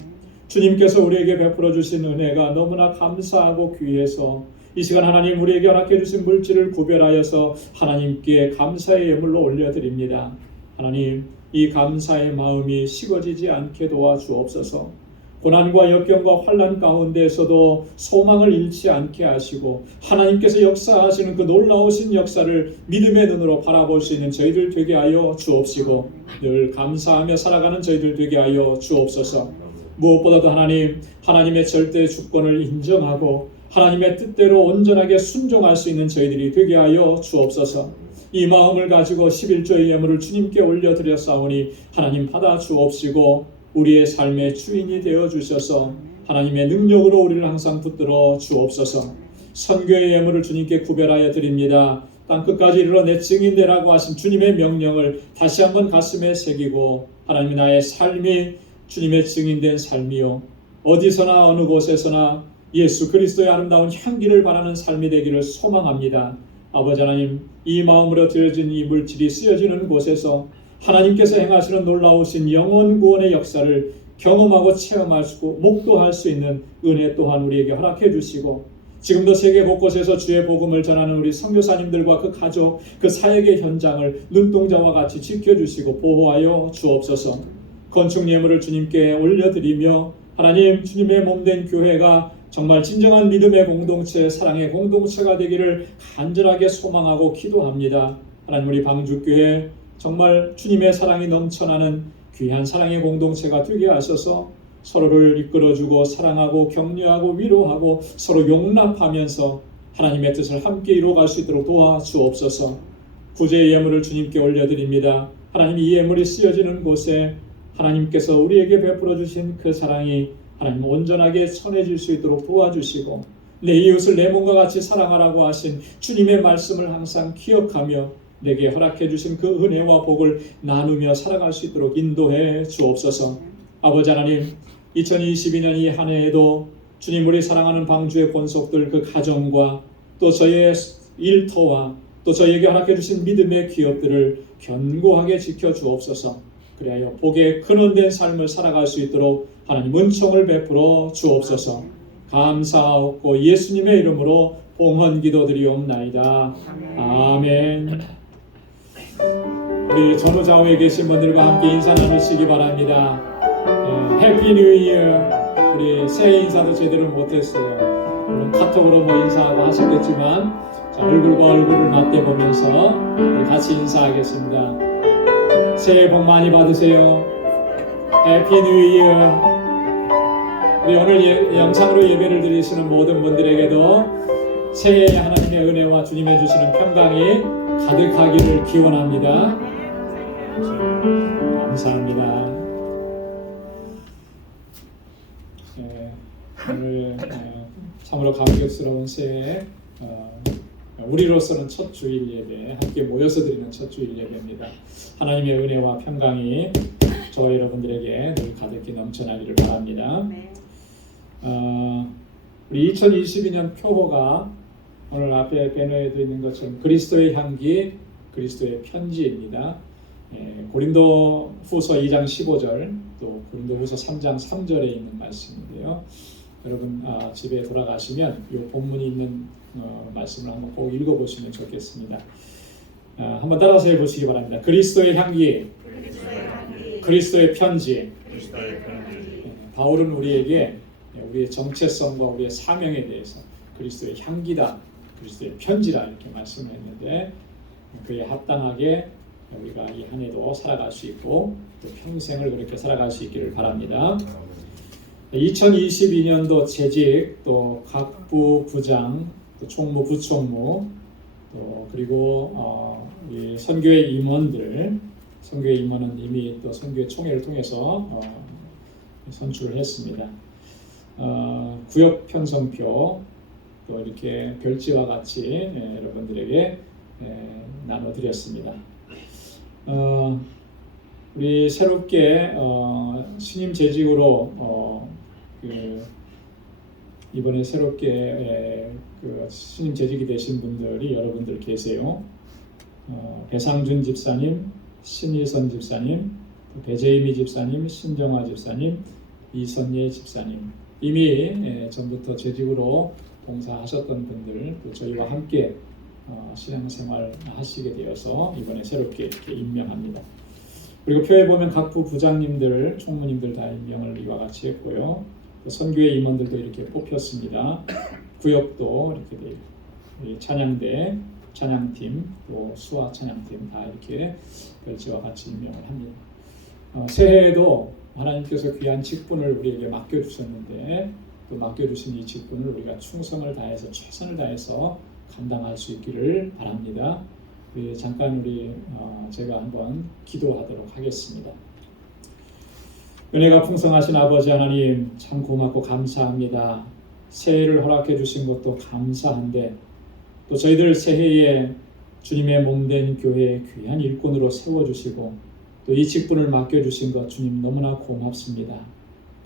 주님께서 우리에게 베풀어 주신 은혜가 너무나 감사하고 귀해서 이 시간 하나님 우리에게 허락해 주신 물질을 구별하여서 하나님께 감사의 예물로 올려드립니다. 하나님 이 감사의 마음이 식어지지 않게 도와주옵소서. 고난과 역경과 환난 가운데에서도 소망을 잃지 않게 하시고 하나님께서 역사하시는 그 놀라우신 역사를 믿음의 눈으로 바라볼 수 있는 저희들 되게 하여 주옵시고 늘 감사하며 살아가는 저희들 되게 하여 주옵소서. 무엇보다도 하나님의 절대 주권을 인정하고 하나님의 뜻대로 온전하게 순종할 수 있는 저희들이 되게 하여 주옵소서. 이 마음을 가지고 11조의 예물을 주님께 올려드렸사오니 하나님 받아 주옵시고 우리의 삶의 주인이 되어 주셔서 하나님의 능력으로 우리를 항상 붙들어 주옵소서. 선교의 예물을 주님께 구별하여 드립니다. 땅끝까지 이르러 내 증인 되라고 하신 주님의 명령을 다시 한번 가슴에 새기고 하나님 나의 삶이 주님의 증인된 삶이요 어디서나 어느 곳에서나 예수 그리스도의 아름다운 향기를 바라는 삶이 되기를 소망합니다. 아버지 하나님 이 마음으로 드려진 이 물질이 쓰여지는 곳에서 하나님께서 행하시는 놀라우신 영혼 구원의 역사를 경험하고 체험할 수 있고 목도할 수 있는 은혜 또한 우리에게 허락해 주시고 지금도 세계 곳곳에서 주의 복음을 전하는 우리 선교사님들과 그 가족, 그 사역의 현장을 눈동자와 같이 지켜주시고 보호하여 주옵소서. 건축 예물을 주님께 올려드리며 하나님, 주님의 몸된 교회가 정말 진정한 믿음의 공동체, 사랑의 공동체가 되기를 간절하게 소망하고 기도합니다. 하나님, 우리 방주교회 정말 주님의 사랑이 넘쳐나는 귀한 사랑의 공동체가 되게 하셔서 서로를 이끌어주고 사랑하고 격려하고 위로하고 서로 용납하면서 하나님의 뜻을 함께 이루어갈 수 있도록 도와주옵소서. 구제의 예물을 주님께 올려드립니다. 하나님, 이 예물이 쓰여지는 곳에 하나님께서 우리에게 베풀어 주신 그 사랑이 하나님 온전하게 전해질 수 있도록 도와주시고, 내 이웃을 내 몸과 같이 사랑하라고 하신 주님의 말씀을 항상 기억하며 내게 허락해 주신 그 은혜와 복을 나누며 살아갈 수 있도록 인도해 주옵소서. 아버지 하나님, 2022년 이 한 해에도 주님, 우리 사랑하는 방주의 권속들 그 가정과 또 저희의 일터와 또 저희에게 허락해 주신 믿음의 기업들을 견고하게 지켜 주옵소서. 그리하여 복의 근원된 삶을 살아갈 수 있도록 하나님 은총을 베풀어 주옵소서. 감사하옵고 예수님의 이름으로 봉헌 기도드리옵나이다. 아멘. 우리 전후좌우에 계신 분들과 함께 인사 나누시기 바랍니다. 해피 뉴 이어. 우리 새해 인사도 제대로 못했어요. 물론 카톡으로 뭐 인사하고 하셨겠지만, 자, 얼굴과 얼굴을 맞대보면서 우리 같이 인사하겠습니다. 새해 복 많이 받으세요. 해피 뉴 이어. 우리 오늘 영상으로 예배를 드리시는 모든 분들에게도 새해에 하나님의 은혜와 주님의 주시는 평강이 가득하기를 기원합니다. 감사합니다. 오늘 참으로 감격스러운 새해, 우리로서는 첫 주일 예배, 함께 모여서 드리는 첫 주일 예배입니다. 하나님의 은혜와 평강이 저와 여러분들에게 늘 가득히 넘쳐나기를 바랍니다. 우리 2022년 표어가 오늘 앞에 배너에도 있는 것처럼 그리스도의 향기, 그리스도의 편지입니다. 고린도 후서 2장 15절, 또 고린도 후서 3장 3절에 있는 말씀인데요. 여러분 집에 돌아가시면 이 본문이 있는 말씀을 한번 꼭 읽어보시면 좋겠습니다. 한번 따라서 해보시기 바랍니다. 그리스도의 향기, 그리스도의 편지. 바울은 우리에게 우리의 정체성과 우리의 사명에 대해서 그리스도의 향기다, 그리스도의 편지라 이렇게 말씀했는데, 그에 합당하게 우리가 이 한 해도 살아갈 수 있고 또 평생을 그렇게 살아갈 수 있기를 바랍니다. 2022년도 재직, 또 각부 부장, 또 총무 부총무, 또 그리고 우리 선교회 임원들, 선교회 임원은 이미 또 선교회 총회를 통해서 선출을 했습니다. 구역 편성표 또 이렇게 별지와 같이 여러분들에게 나눠드렸습니다. 우리 새롭게 신임 재직으로 이번에 새롭게 신임 재직이 되신 분들이 여러분들 계세요. 배상준 집사님, 신희선 집사님, 배재임이 집사님, 신정화 집사님, 이선예 집사님, 이미 전부터 재직으로 봉사하셨던 분들, 또 저희와 함께 신앙생활 하시게 되어서 이번에 새롭게 이렇게 임명합니다. 그리고 표에 보면 각부 부장님들, 총무님들 다 임명을 이와 같이 했고요. 선교회 임원들도 이렇게 뽑혔습니다. 구역도 이렇게 돼요. 찬양대, 찬양팀, 또 수화 찬양팀 다 이렇게 별지와 같이 임명을 합니다. 새해에도 하나님께서 귀한 직분을 우리에게 맡겨주셨는데, 또 맡겨주신 이 직분을 우리가 충성을 다해서 최선을 다해서 감당할 수 있기를 바랍니다. 잠깐 제가 한번 기도하도록 하겠습니다. 은혜가 풍성하신 아버지 하나님, 참 고맙고 감사합니다. 새해를 허락해 주신 것도 감사한데, 또 저희들 새해에 주님의 몸된 교회의 귀한 일꾼으로 세워주시고 또 이 직분을 맡겨주신 것 주님 너무나 고맙습니다.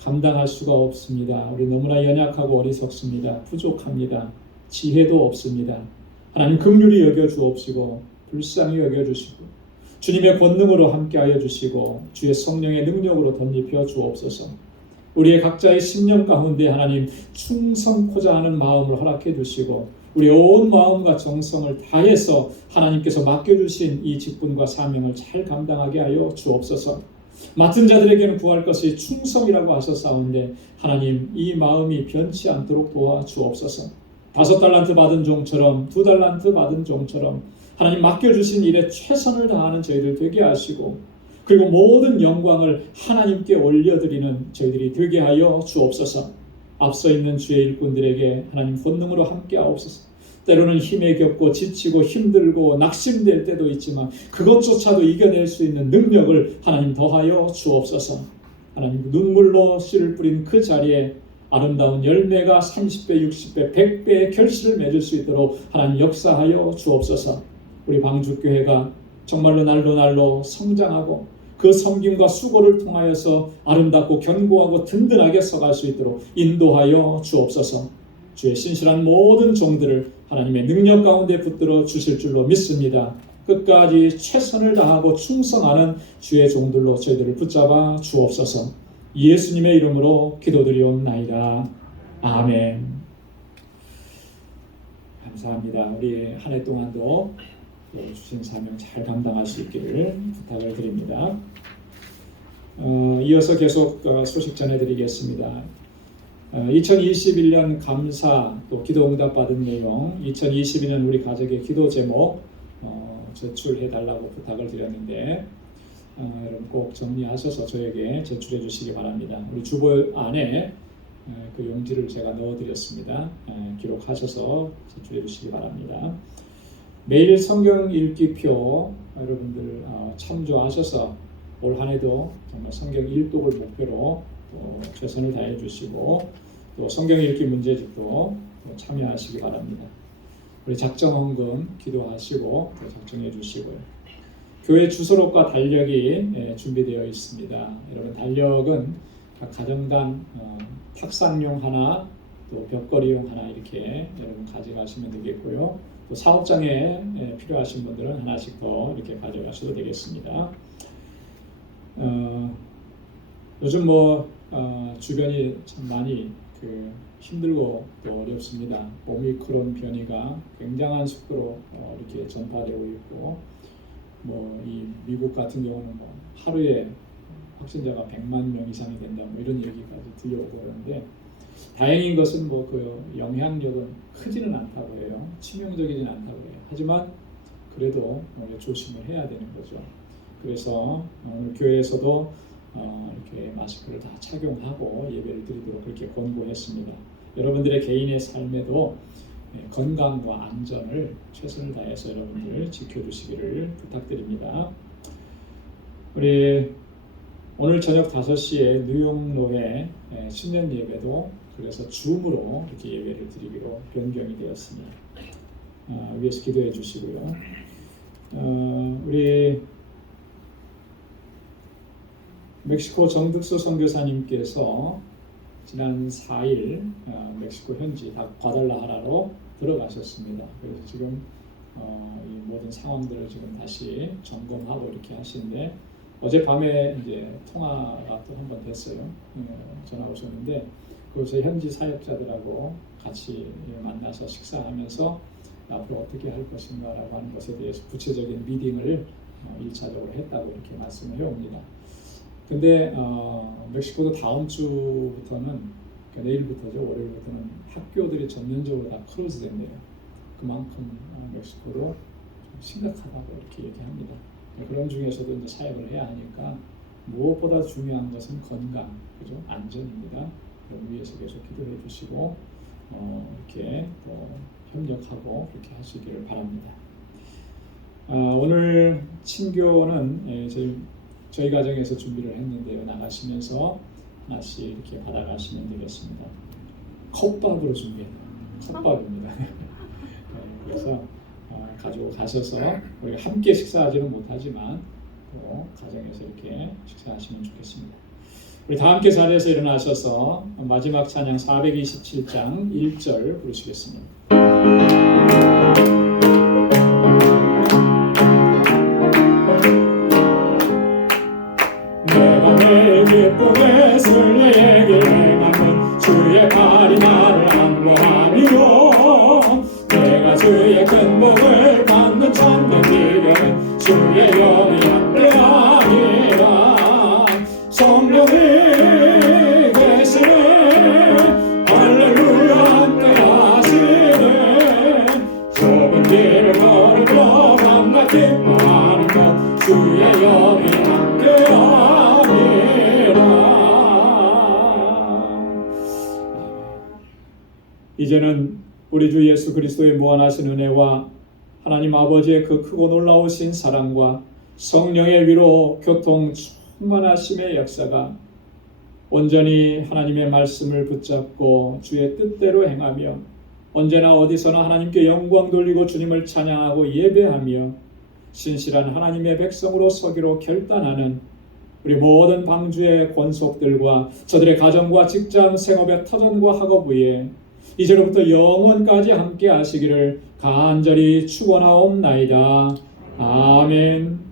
감당할 수가 없습니다. 우리 너무나 연약하고 어리석습니다. 부족합니다. 지혜도 없습니다. 하나님 긍휼히 여겨주옵시고 불쌍히 여겨주시고 주님의 권능으로 함께하여 주시고 주의 성령의 능력으로 덧입혀 주옵소서. 우리의 각자의 심령 가운데 하나님 충성코자 하는 마음을 허락해 주시고 우리 온 마음과 정성을 다해서 하나님께서 맡겨주신 이 직분과 사명을 잘 감당하게 하여 주옵소서. 맡은 자들에게는 구할 것이 충성이라고 하셨사온데 하나님 이 마음이 변치 않도록 도와 주옵소서. 5달란트 받은 종처럼 2달란트 받은 종처럼 하나님 맡겨주신 일에 최선을 다하는 저희들 되게 하시고 그리고 모든 영광을 하나님께 올려드리는 저희들이 되게 하여 주옵소서. 앞서 있는 주의 일꾼들에게 하나님 본능으로 함께 하옵소서. 때로는 힘에 겹고 지치고 힘들고 낙심될 때도 있지만 그것조차도 이겨낼 수 있는 능력을 하나님 더하여 주옵소서. 하나님 눈물로 씨를 뿌린 그 자리에 아름다운 열매가 30배, 60배, 100배의 결실을 맺을 수 있도록 하나님 역사하여 주옵소서. 우리 방주교회가 정말로 날로 성장하고 그 섬김과 수고를 통하여서 아름답고 견고하고 든든하게 서갈 수 있도록 인도하여 주옵소서. 주의 신실한 모든 종들을 하나님의 능력 가운데 붙들어 주실 줄로 믿습니다. 끝까지 최선을 다하고 충성하는 주의 종들로 저희들을 붙잡아 주옵소서. 예수님의 이름으로 기도드리옵나이다. 아멘. 감사합니다. 우리 한 해 동안도 주신 사명 잘 감당할 수 있기를 부탁을 드립니다. 이어서 계속 소식 전해드리겠습니다. 2021년 감사 또 기도 응답 받은 내용 2022년 우리 가족의 기도 제목 제출해 달라고 부탁을 드렸는데 여러분 꼭 정리하셔서 저에게 제출해 주시기 바랍니다. 우리 주보 안에 그 용지를 제가 넣어드렸습니다. 기록하셔서 제출해 주시기 바랍니다. 매일 성경 읽기표 여러분들 참조하셔서 올 한 해도 정말 성경 일독을 목표로 최선을 다해 주시고 또 성경 읽기 문제집도 참여하시기 바랍니다. 우리 작정헌금 기도하시고 작정해 주시고요. 교회 주소록과 달력이 준비되어 있습니다. 여러분 달력은 각 가정당 탁상용 하나 또 벽걸이용 하나 이렇게 여러분 가져가시면 되겠고요. 또 사업장에 필요하신 분들은 하나씩 더 이렇게 가져가셔도 되겠습니다. 요즘 주변이 참 많이 힘들고 또 어렵습니다. 오미크론 변이가 굉장한 속도로 이렇게 전파되고 있고 이 미국 같은 경우는 하루에 확진자가 100만 명 이상이 된다 이런 얘기까지 들려오고 그러는데 다행인 것은 그 영향력은 크지는 않다고 해요. 치명적이진 않다고 해요. 하지만 그래도 조심을 해야 되는 거죠. 그래서 오늘 교회에서도 이렇게 마스크를 다 착용하고 예배를 드리도록 그렇게 권고했습니다. 여러분들의 개인의 삶에도 건강과 안전을 최선을 다해서 여러분들 지켜주시기를 부탁드립니다. 우리 오늘 저녁 5시에 뉴욕로의 신년 예배도 그래서 줌으로 이렇게 예배를 드리기로 변경이 되었습니다. 위에서 기도해 주시고요. 우리 멕시코 정득수 선교사님께서 지난 4일 멕시코 현지 과달라하라로 들어가셨습니다. 그래서 지금 이 모든 상황들을 지금 다시 점검하고 이렇게 하시는데 어젯밤에 이제 통화가 또 한 번 됐어요. 전화 오셨는데 그래서 현지 사역자들하고 같이 만나서 식사하면서 앞으로 어떻게 할 것인가라고 하는 것에 대해서 구체적인 미팅을 1차적으로 했다고 이렇게 말씀을 해옵니다. 근데 멕시코도 다음 주부터는 그러니까 내일부터죠. 월요일부터는 학교들이 전면적으로 다 클로즈 된대요. 그만큼 멕시코도 좀 심각하다고 이렇게 얘기합니다. 그런 중에서도 이제 사역을 해야 하니까 무엇보다 중요한 것은 건강, 그죠? 안전입니다. 위에서 계속 기도해 주시고 이렇게 또 협력하고 그렇게 하시기를 바랍니다. 오늘 친교는 저희 가정에서 준비를 했는데요. 나가시면서 하나씩 이렇게 받아가시면 되겠습니다. 컵밥으로 준비했어요. 컵밥입니다. 그래서 가지고 가셔서 우리가 함께 식사하지는 못하지만 또 가정에서 이렇게 식사하시면 좋겠습니다. 우리 다 함께 자리에서 일어나셔서 마지막 찬양 427장 1절 부르시겠습니다. 내가 기쁨의 순례의 길을 걷는 주의 팔이 나를 안보함이요 내가 주의 큰 복을 받는 참된 길은 주의 영이 함께하니라 성령이 계시네 할렐루야 함께하시네 좁은 길을 걸으며 밤낮 기뻐하는 것 주의 영이 함께하니라. 이제는 우리 주 예수 그리스도의 무한하신 은혜와 하나님 아버지의 그 크고 놀라우신 사랑과 성령의 위로 교통 충만하심의 역사가 온전히 하나님의 말씀을 붙잡고 주의 뜻대로 행하며 언제나 어디서나 하나님께 영광 돌리고 주님을 찬양하고 예배하며 신실한 하나님의 백성으로 서기로 결단하는 우리 모든 방주의 권속들과 저들의 가정과 직장, 생업의 터전과 학업 위에 이제로부터 영원까지 함께 하시기를 간절히 축원하옵나이다. 아멘.